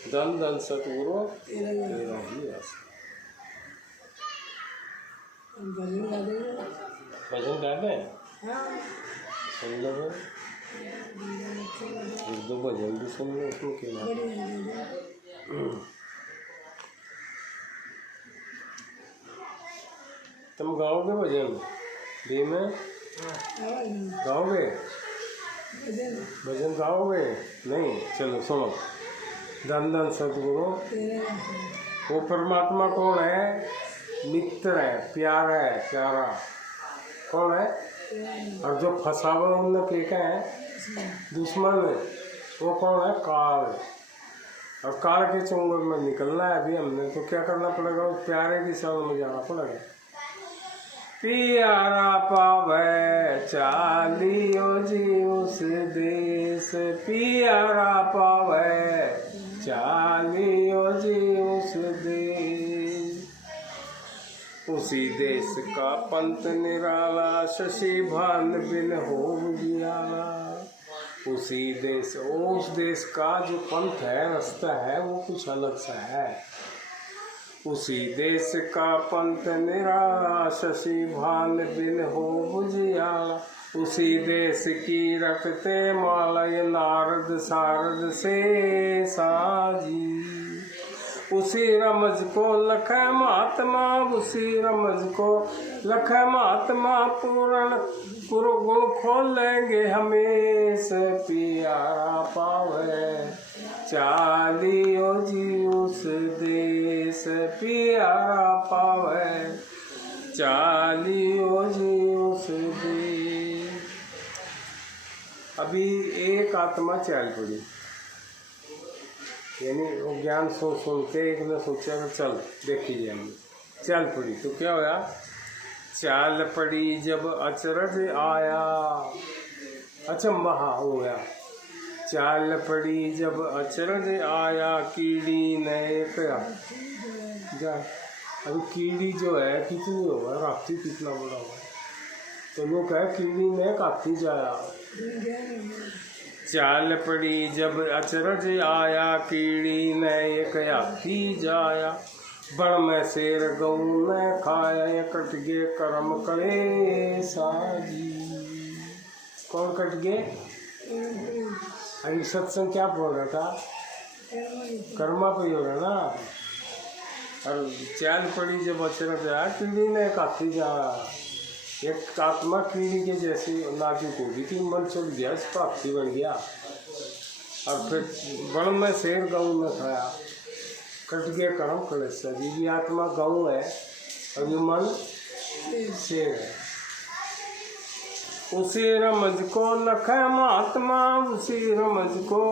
धन धन सतगुरु तेरा ही आशा। भजन गाते हैं? सुन लो, एक दो भजन भी सुन लो उसमें क्या। तुम गाओगे भजन भी में? गाओगे भजन गाओगे? नहीं, चलो सुनो। धन धन सतगुरु। वो परमात्मा कौन है? मित्र है, प्यारा है, प्यारा। कौन है? और जो फंसा हुआ उनने फेंका है दुश्मन है, वो कौन है? काल। और काल के चुंगल में निकलना है अभी हमने। तो क्या करना पड़ेगा? उस प्यारे की शरण में जाना पड़ेगा। प्यारा पावे चालियो जी उस देश, प्यारा पावे चालियो जी उस देश। उसी देश का पंथ निराला, शशि भान बिन हो जियाला। उसी देश, उस देश का जो पंथ है, रास्ता है, वो कुछ अलग सा है। उसी देश का पंथ निराला, शशि भान बिन हो बुझियाला। उसी देश की रखते माला, ये नारद सारद से साजी। उसी रमज को लख महात्मा, उसी रमज को लख महात्मा पूर्ण गुरु गुण खोलेंगे हमेशा। प्यारा पावे चालियो जी उस देश, प्यारा पावे चालियो जी उस देश। अभी एक आत्मा चल पड़ी, यानी वो ज्ञान सुन के एक ने सोचा कि चल देख लीजिए हम। चल पड़ी तो क्या होया? चाल पड़ी जब अचरज आया। अचंबा हो गया। चाल पड़ी जब अचरज आया, कीड़ी ने कहा जा। अभी कीड़ी जो है कितनी होगा? राती कितना बड़ा होगा? तो वो कहे कीड़ी ने काफी जाया। चाल पड़ी जब अचरज आया, कीड़ी ने एक हाथी जाया। बड़ में शेर गऊ ने खाया, कट गे कर्म करे साजी। कौन कट गए? अभी सत्संग क्या बोल रहा था? कर्मा पे हो रहा ना। और चाल पड़ी जब अचरज आया, कीड़ी ने एक हाथी जाया। एक आत्मा कीड़ी के जैसी नाजुक होगी थी, मन चल गया, इसका हाथी बन गया। और फिर बड़ में शेर गऊ ने खाया, कट गया कर्म करे सजी। ये आत्मा गऊ है और ये मन शेर है। उसी रमज को लख महात्मा, उसी रमज को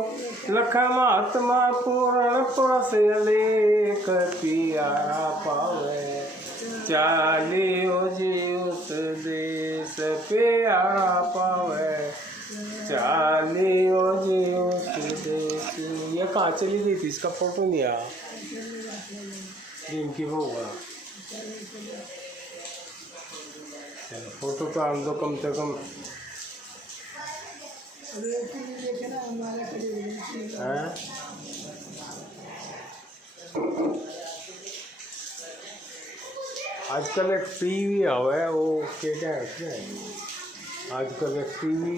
लख महात्मा पूर्ण पुरस अलेख। प्यारा पावे चालियो जी उस देश, प्यारा पावे चालियो जी उस देश। ये कहाँ चली गई थी? इसका फोटो नहीं आया। इनकी वो हुआ फोटो तो हम दो कम से कम। आजकल एक टीवी आवा है, वो क्या है आजकल एक टीवी,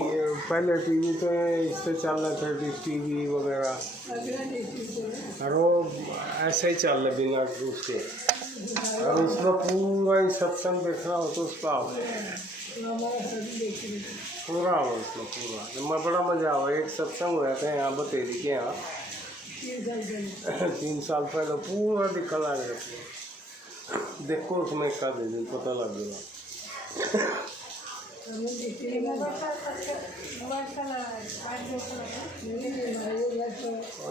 पहले टीवी तो इससे चल रहे थे डिश टीवी वगैरह, और वो ऐसे ही चल रहे बिना उसके, और उसमें पूरा ही सत्संग देखना हो तो उसका पूरा हो, उसमें पूरा बड़ा मजा आवा। एक सत्संग हुआ था यहाँ बतेरी के यहाँ 3 साल पहले, पूरा दिखा लग रहा। देखो उसमें का दे दिन पता लग गया।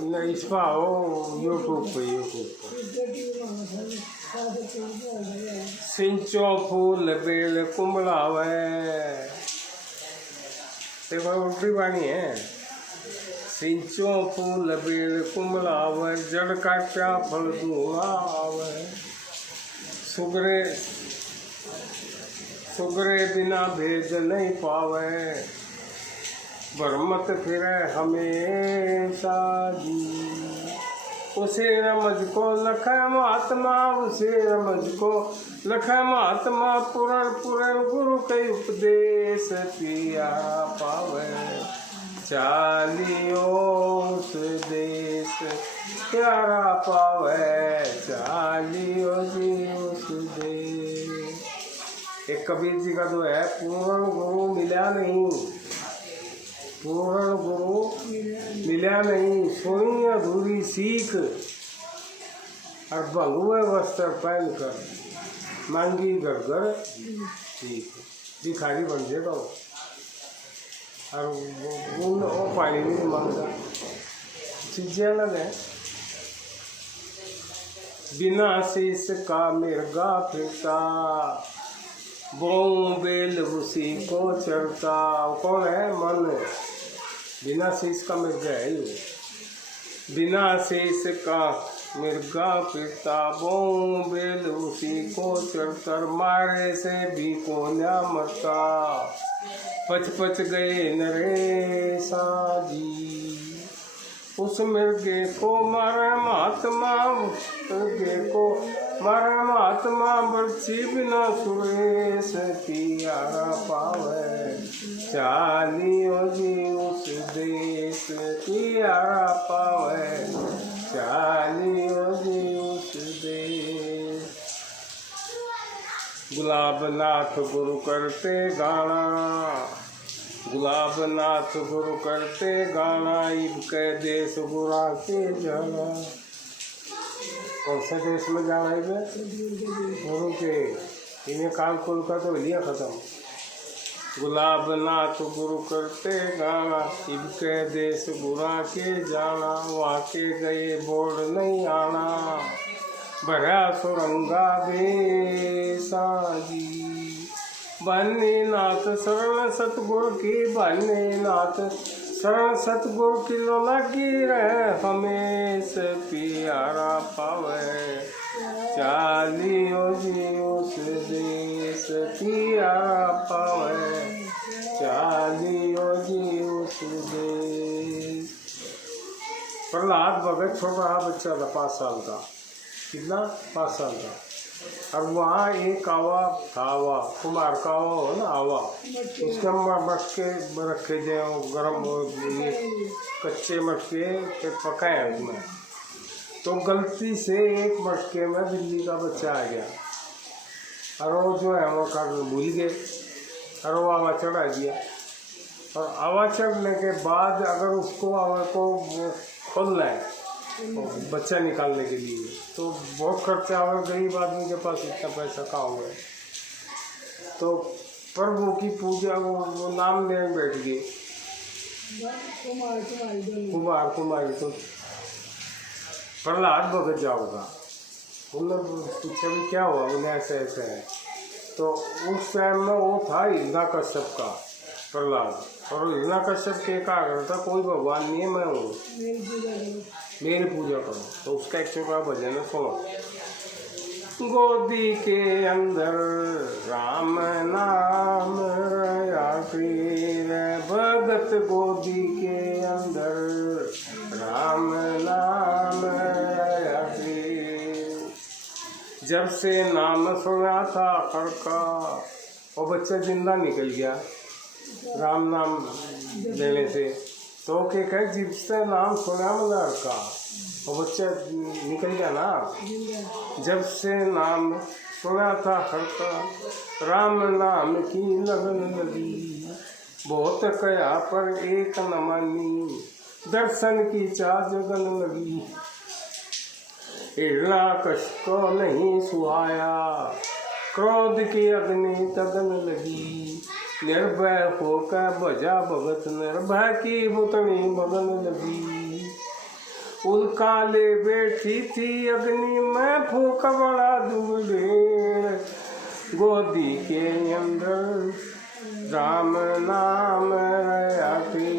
नहीं इस पर आओ यूट्यूब पे सिंचो फूल बेल कुंबलावे, देखो उल्टी बाणी है। सिंचो फूल बेल कुंबलावे, जड़ काट्या फल धुआवे, सुगरे सुगरे बिना भेद नहीं पावे, भरमत फिरे हमेशा जी। उसे रमज को लख महात्मा, उसे रमज को लख महात्मा, पुरण पुरण गुरु के उपदेश पिया पावे, चालियो उस देश प्यारा पावे, चालियो जी उस देश। एक कबीर जी का जो है, पूर्ण गुरु मिला नहीं, पूर्ण गुरु मिला नहीं, सुनी अधूरी सीख, और भगवे वस्त्र पहनकर मांगी घर घर सीख, भिखारी बन जाएगा वो, और वो पानी भी नहीं मांगता। चीजें अलग है। बिना शीश का मिर्गा फिरता, बों बेल उसी को चढ़ता। कौन है? मन। बिना शीश का मिर्गा है ये। बिना शीश का मिर्गा फिरता, बों बेल उसी को चढ़कर, मारे से भी को न्या मरता, पच पच गए नरेशा जी। उस मिर्गे को मारा महात्मा, उस मिर्गे को मारा महात्मा, बरछी बिना सुरेश पियारा पावे, चालियो जी उस देश पियारा पावे, चालियो जी उस देश। गुलाब नाथ गुरु करते गाना, गुलाब नाथ गुरु करते गाना, इब के देश गुरा के जाना। कौन से देश में जाना है? गुरु के। इन्हें काल कुल का तो लिया खत्म। गुलाब नाथ गुरु करते गाना, इब के देश गुरा के जाना, वहाँ के गए बोर्ड नहीं आना, भरा सुरंगा बेसा जी। बन्नी नाथ शरण सतगुर की, बन्नी नाथ शरण सतगुर की, लो लगी रहे हमेश पियारा पावे, चालियो जी उस देश पियारा पावे, चालियो जी उस देश। प्रहलाद भगत छोटा बच्चा था 5 साल का। कितना? 5 साल का। और वहाँ एक आवा था, आवा कुमार का आवा हो ना, आवा, उसके मटके रखे जो गर्म ये कच्चे मटके के पकाए हैं उसमें, तो गलती से एक मटके में बिल्ली का बच्चा आ गया, और वो जो है वो कर भूल गए, और वो आवा चढ़ा दिया। और आवा चढ़ने के बाद अगर उसको आवा को खोलना है बच्चा निकालने के लिए, तो बहुत खर्चा होगा, गरीब आदमी के पास इतना पैसा कहाँ हुआ है। तो प्रभु की पूजा वो नाम लेने बैठ गए, कुमार कुमारी। तो प्रहलाद भगत जाओगा, उन्होंने पूछा भी क्या हुआ, उन्हें ऐसे ऐसे है। तो उस टाइम में वो था हिरण्यकश्यप का प्रहलाद, और हिरण्यकश्यप के कहा करता कोई भगवान नहीं है, मैं हूँ, मेरी पूजा करो। तो उसका एक छोटा भजन है, सुनो। गोदी के अंदर राम नाम रया पीर, भगत गोदी के अंदर राम नाम रया पीर, जब से नाम सुना था हर का, और बच्चा जिंदा निकल गया राम नाम लेने से। तो के कहे जब से नाम सुना मदार का, और बच्चा निकल गया ना। जब से नाम सुना था हर का, राम नाम की लगन लगी। बहुत कया पर एक न मानी, दर्शन की चाह जगन लगी। हिरणाकश को नहीं सुहाया, क्रोध की अग्नि तगन लगी। निर्भय होकर बजा भगत, निर्भय की बुतनी मगन लगी। उल्का ले बैठी थी अग्नि में, फूक बड़ा दुबले। गोदी के अंदर राम नाम रयाते,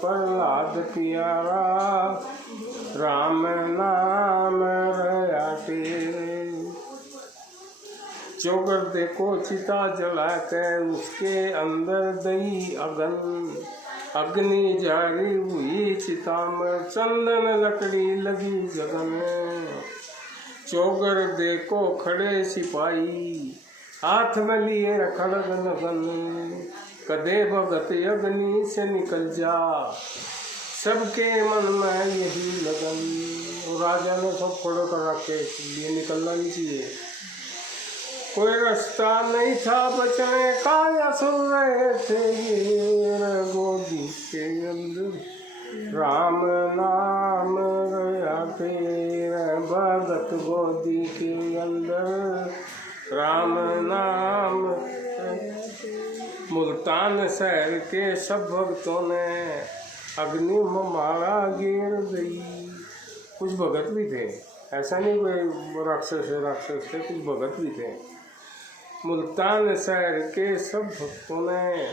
प्रहलाद प्यारा राम नाम रयाते। चौगर देखो चिता जला कर, उसके अंदर दई अगन। अग्नि जारी हुई चिता में, चंदन लकड़ी लगी जगन। चौगर देखो खड़े सिपाही, हाथ में लिए खड़ग लगन। कदे भगत अग्नि से निकल जा, सबके मन में यही लगन। और राजा ने सब खड़े कर रखे, ये निकलना नहीं चाहिए। कोई रास्ता नहीं था बचने का, या सुन रहे थे ये गोदी के अंदर राम नाम रयाते। भगत गोदी के अंदर राम नाम। मुल्तान शहर के सब भक्तों ने अग्नि में मारा गिर गई। कुछ भगत भी थे, ऐसा नहीं कोई राक्षस थे, कुछ भगत भी थे। मुल्तान शहर के सब भक्तों ने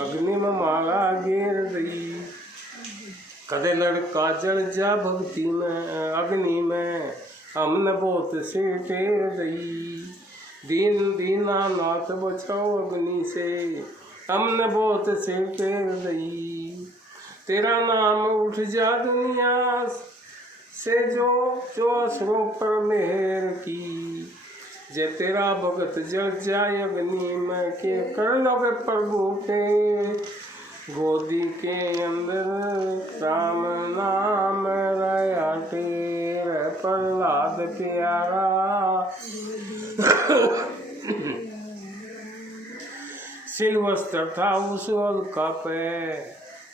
अग्नि में माला गिर गई। कदे लड़का जल जा भक्ति में, अग्नि में हमने बहुत से टेर गई। दीन दीनानाथ बचाओ अग्नि से, हमने बहुत से टेर गई। तेरा नाम उठ जा दुनिया से, जो असुरों पर मेहर की। जे तेरा भगत जल जाए अग्नि में, के कर लोगे प्रभु के गोदी के अंदर राम नाम रयाते। प्रहलाद प्यारा सिलवस्त्र था उस उल्का पे,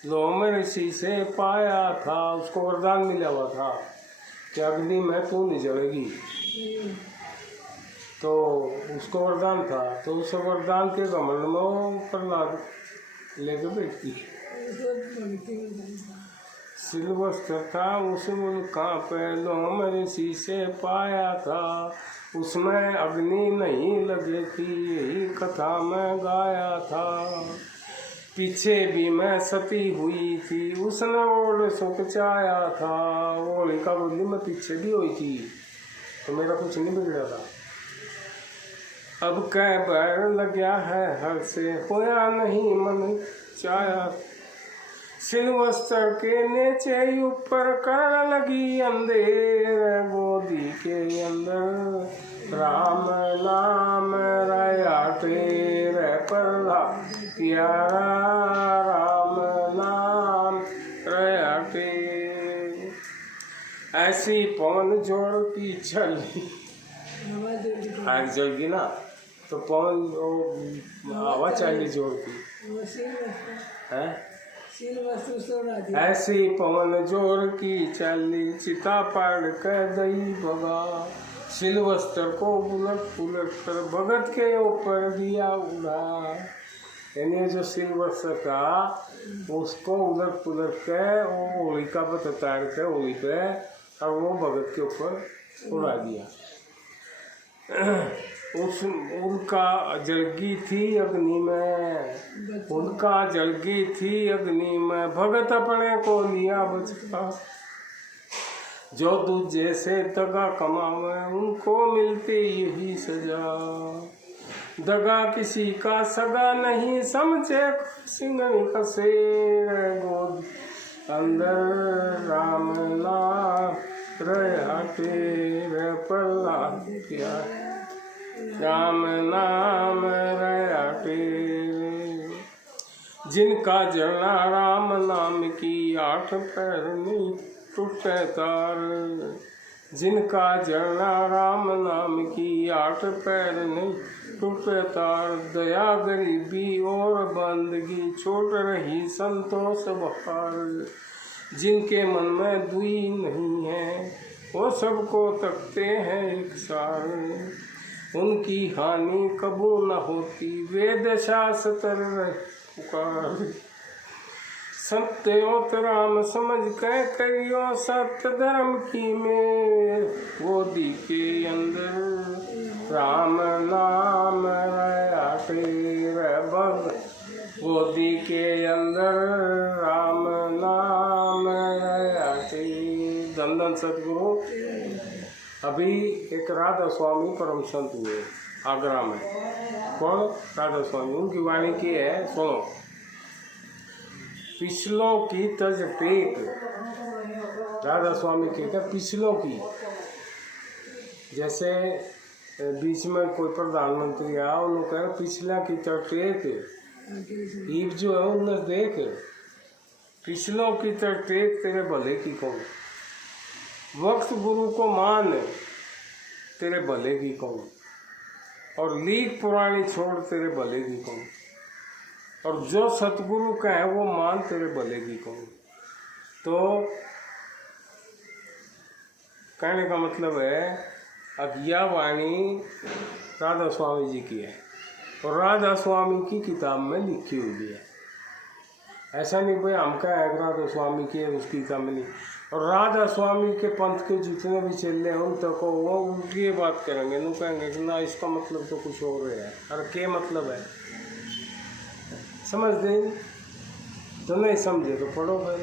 लोम ऋषि से पाया था। उसको वरदान मिला हुआ था कि अग्नि में तू नहीं जलेगी, तो उसको वरदान था। तो उस वरदान के घमंड में वो प्रहलाद लेके बैठती। सिलवस्त्र था उस उल्का पे, लोम ऋषि से पाया था। उसमें अग्नि नहीं लगी थी, यही कथा में गाया था। पीछे भी मैं सती हुई थी, उसने ओढ़ सुख चाया था। होलिका बोली मैं पीछे भी हुई थी, तो मेरा कुछ नहीं बिगड़ा था। अब कह बैर लग्या है हर से, होया नहीं मन चाया। सिलवस्त्र के नीचे ऊपर कर लगी अंधेर, गोदी के अंदर राम नाम रयाते। प्रहलाद प्यारा राम नाम रयाते। ऐसी पवन जोड़ की छली, आग जल गई ना, तो पवन हवा चाहिए जोड़ की है। ऐसी पवन जोर की चाली, चिता पाड़ कर दई भगा। सिलवस्त्र को उलट उलट कर भगत के ऊपर दिया उड़ा। यानी जो सिलवस्त्र था उसको उलट पुलट के वो होलिका पर ताड़ के होली पे, और वो भगत के ऊपर उड़ा दिया। उनका जलगी थी अग्नि में, उनका जलगी थी अग्नि में। भगत अपने को लिया बचका, जो दूजे से दगा कमावे उनको मिलती यही सजा। दगा किसी का सगा नहीं समझे, सिंगनी का शेर गोद अंदर राम नाम रया तेरे प्रहलाद किया, राम नाम रया तेरे। जिनका जड़ा राम नाम की, 8 पैर नहीं टूटे तार। जिनका जड़ा राम नाम की, 8 पैर नहीं टूटे तार। दया गरीबी और बंदगी, छोड़ रही संतोष बहार। जिनके मन में दुई नहीं है, वो सबको तकते हैं एक सार। उनकी हानि कबू न होती, वेद शास्त्र रहे पुकार। सत्योत राम समझ के करियो, सत्य धर्म की मेर। गोदी के अंदर राम नाम रया तेरे भग। गोदी के अंदर राम नाम रया तेरे। धन धन सतगुरु। अभी एक राधा स्वामी परम संत हुए आगरा में। कौन? राधा स्वामी। उनकी वाणी की है, सुनो। पिछलों की तज टेक। राधा स्वामी कहते हैं पिछलों की। जैसे बीच में कोई प्रधानमंत्री आया, उन्होंने कहा पिछला की तज टेक। ईब जो है उन्हें देख, पिछलों की तज टेक, तेरे भले की कौन। वक्त गुरु को मान, तेरे भले की कौन। और लीक पुरानी छोड़, तेरे भले की कौन। और जो सतगुरु का है वो मान, तेरे भले की कौन। तो कहने का मतलब है, अब यह वाणी राधा स्वामी जी की है और राधा स्वामी की किताब में लिखी हुई है। ऐसा नहीं भाई हम क्या है राधा स्वामी की है उसकी किताब में नहीं। और राधा स्वामी के पंथ के जितने भी चेले हैं उन तक को वो उनकी ये बात करेंगे, न कहेंगे कि ना इसका मतलब तो कुछ और है। अरे क्या मतलब है, समझ दे तो नहीं समझे तो पढ़ो भाई।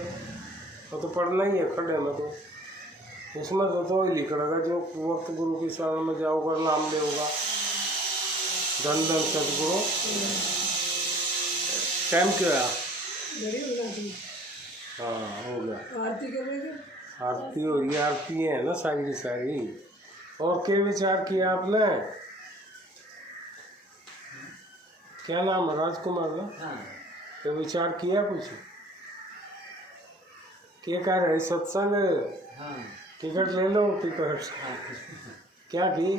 वो तो पढ़ना ही है खड़े में, तो उसमें तो ही लिख रहेगा जो वक्त गुरु की शरण में जाओगा, नाम लेगा। धन धन सतगुरु। टाइम क्या है? हाँ हो गया। आरती करेंगे। आरती हो रही है, आरती है ना सारी की सारी। और क्या विचार किया आपने? क्या नाम है? राजकुमार ना? तो विचार किया कुछ? क्या कह रहे सत्संग? टिकट ले लो टिकट। क्या की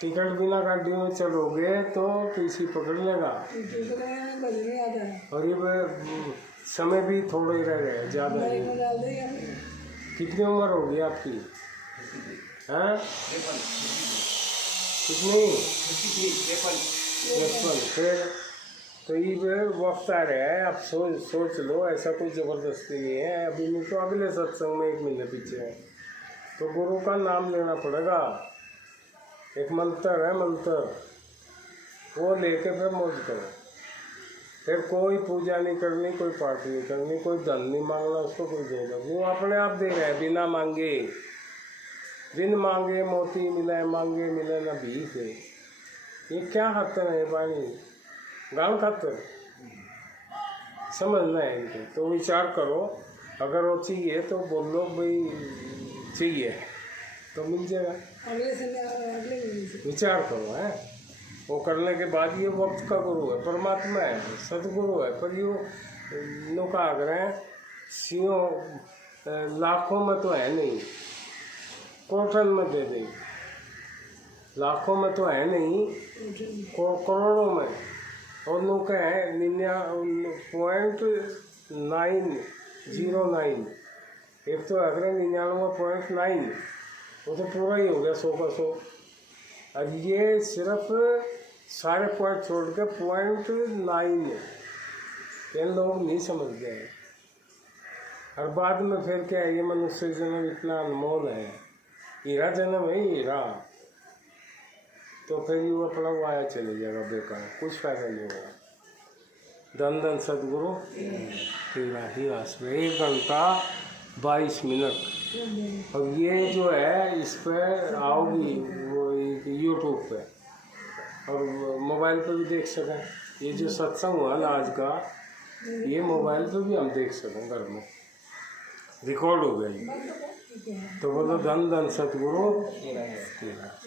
टिकट बिना गाड़ी में चलोगे तो पीछे पकड़ लेगा। और ये समय भी थोड़ा ही रह गया, ज़्यादा नहीं। कितनी उम्र होगी आपकी? हाँ कितनी? 53। फिर तो ये वक्त आ रहा है, आप सोच लो। ऐसा कोई ज़बरदस्ती नहीं है अभी, नहीं तो अगले सत्संग में 1 महीने पीछे है। तो गुरु का नाम लेना पड़ेगा। एक मंत्र है, मंत्र वो लेके फिर मौज करो। फिर कोई पूजा नहीं करनी, कोई पाठ नहीं करनी, कोई धन नहीं मांगना उसको, कोई देगा। वो अपने आप दे रहे हैं बिना मांगे। बिन मांगे मोती मिले, मांगे मिले ना भीख। ये क्या खातर है पानी? गाल खातर? समझना है इनको। तो विचार करो, अगर वो चाहिए तो बोलो भाई चाहिए तो मिल जाएगा। अगले विचार करो है। वो करने के बाद ये वक्त का गुरु है, परमात्मा है, सतगुरु है। पर यो लोग आग्रह सियों लाखों में तो है नहीं, कोटन में दे दें। लाखों में तो है नहीं, करोड़ों में। और लोग है 99.909। एक तो अगर 99.9, वो तो पूरा ही हो गया 100 का 100। अब ये सिर्फ सारे पॉइंट छोड़ के 0.9 ये लोग नहीं समझ गए। और बाद में फिर क्या है, ये मनुष्य जन्म इतना अनमोल है, हीरा जन्म है हीरा। तो फिर ये अपना वाया चले जाएगा बेकार, कुछ फायदा नहीं होगा। धन धन सतगुरु तेरा ही आश्रय। 1 घंटा 22 मिनट। और ये जो है इस पर आओगी वो यूट्यूब पे, और मोबाइल पे भी देख सकें। ये जो सत्संग हुआ ना आज का, ये मोबाइल पे भी हम देख सकें घर में। रिकॉर्ड हो गई। तो बोलो धन धन सतगुरु तेरा है। तेरा।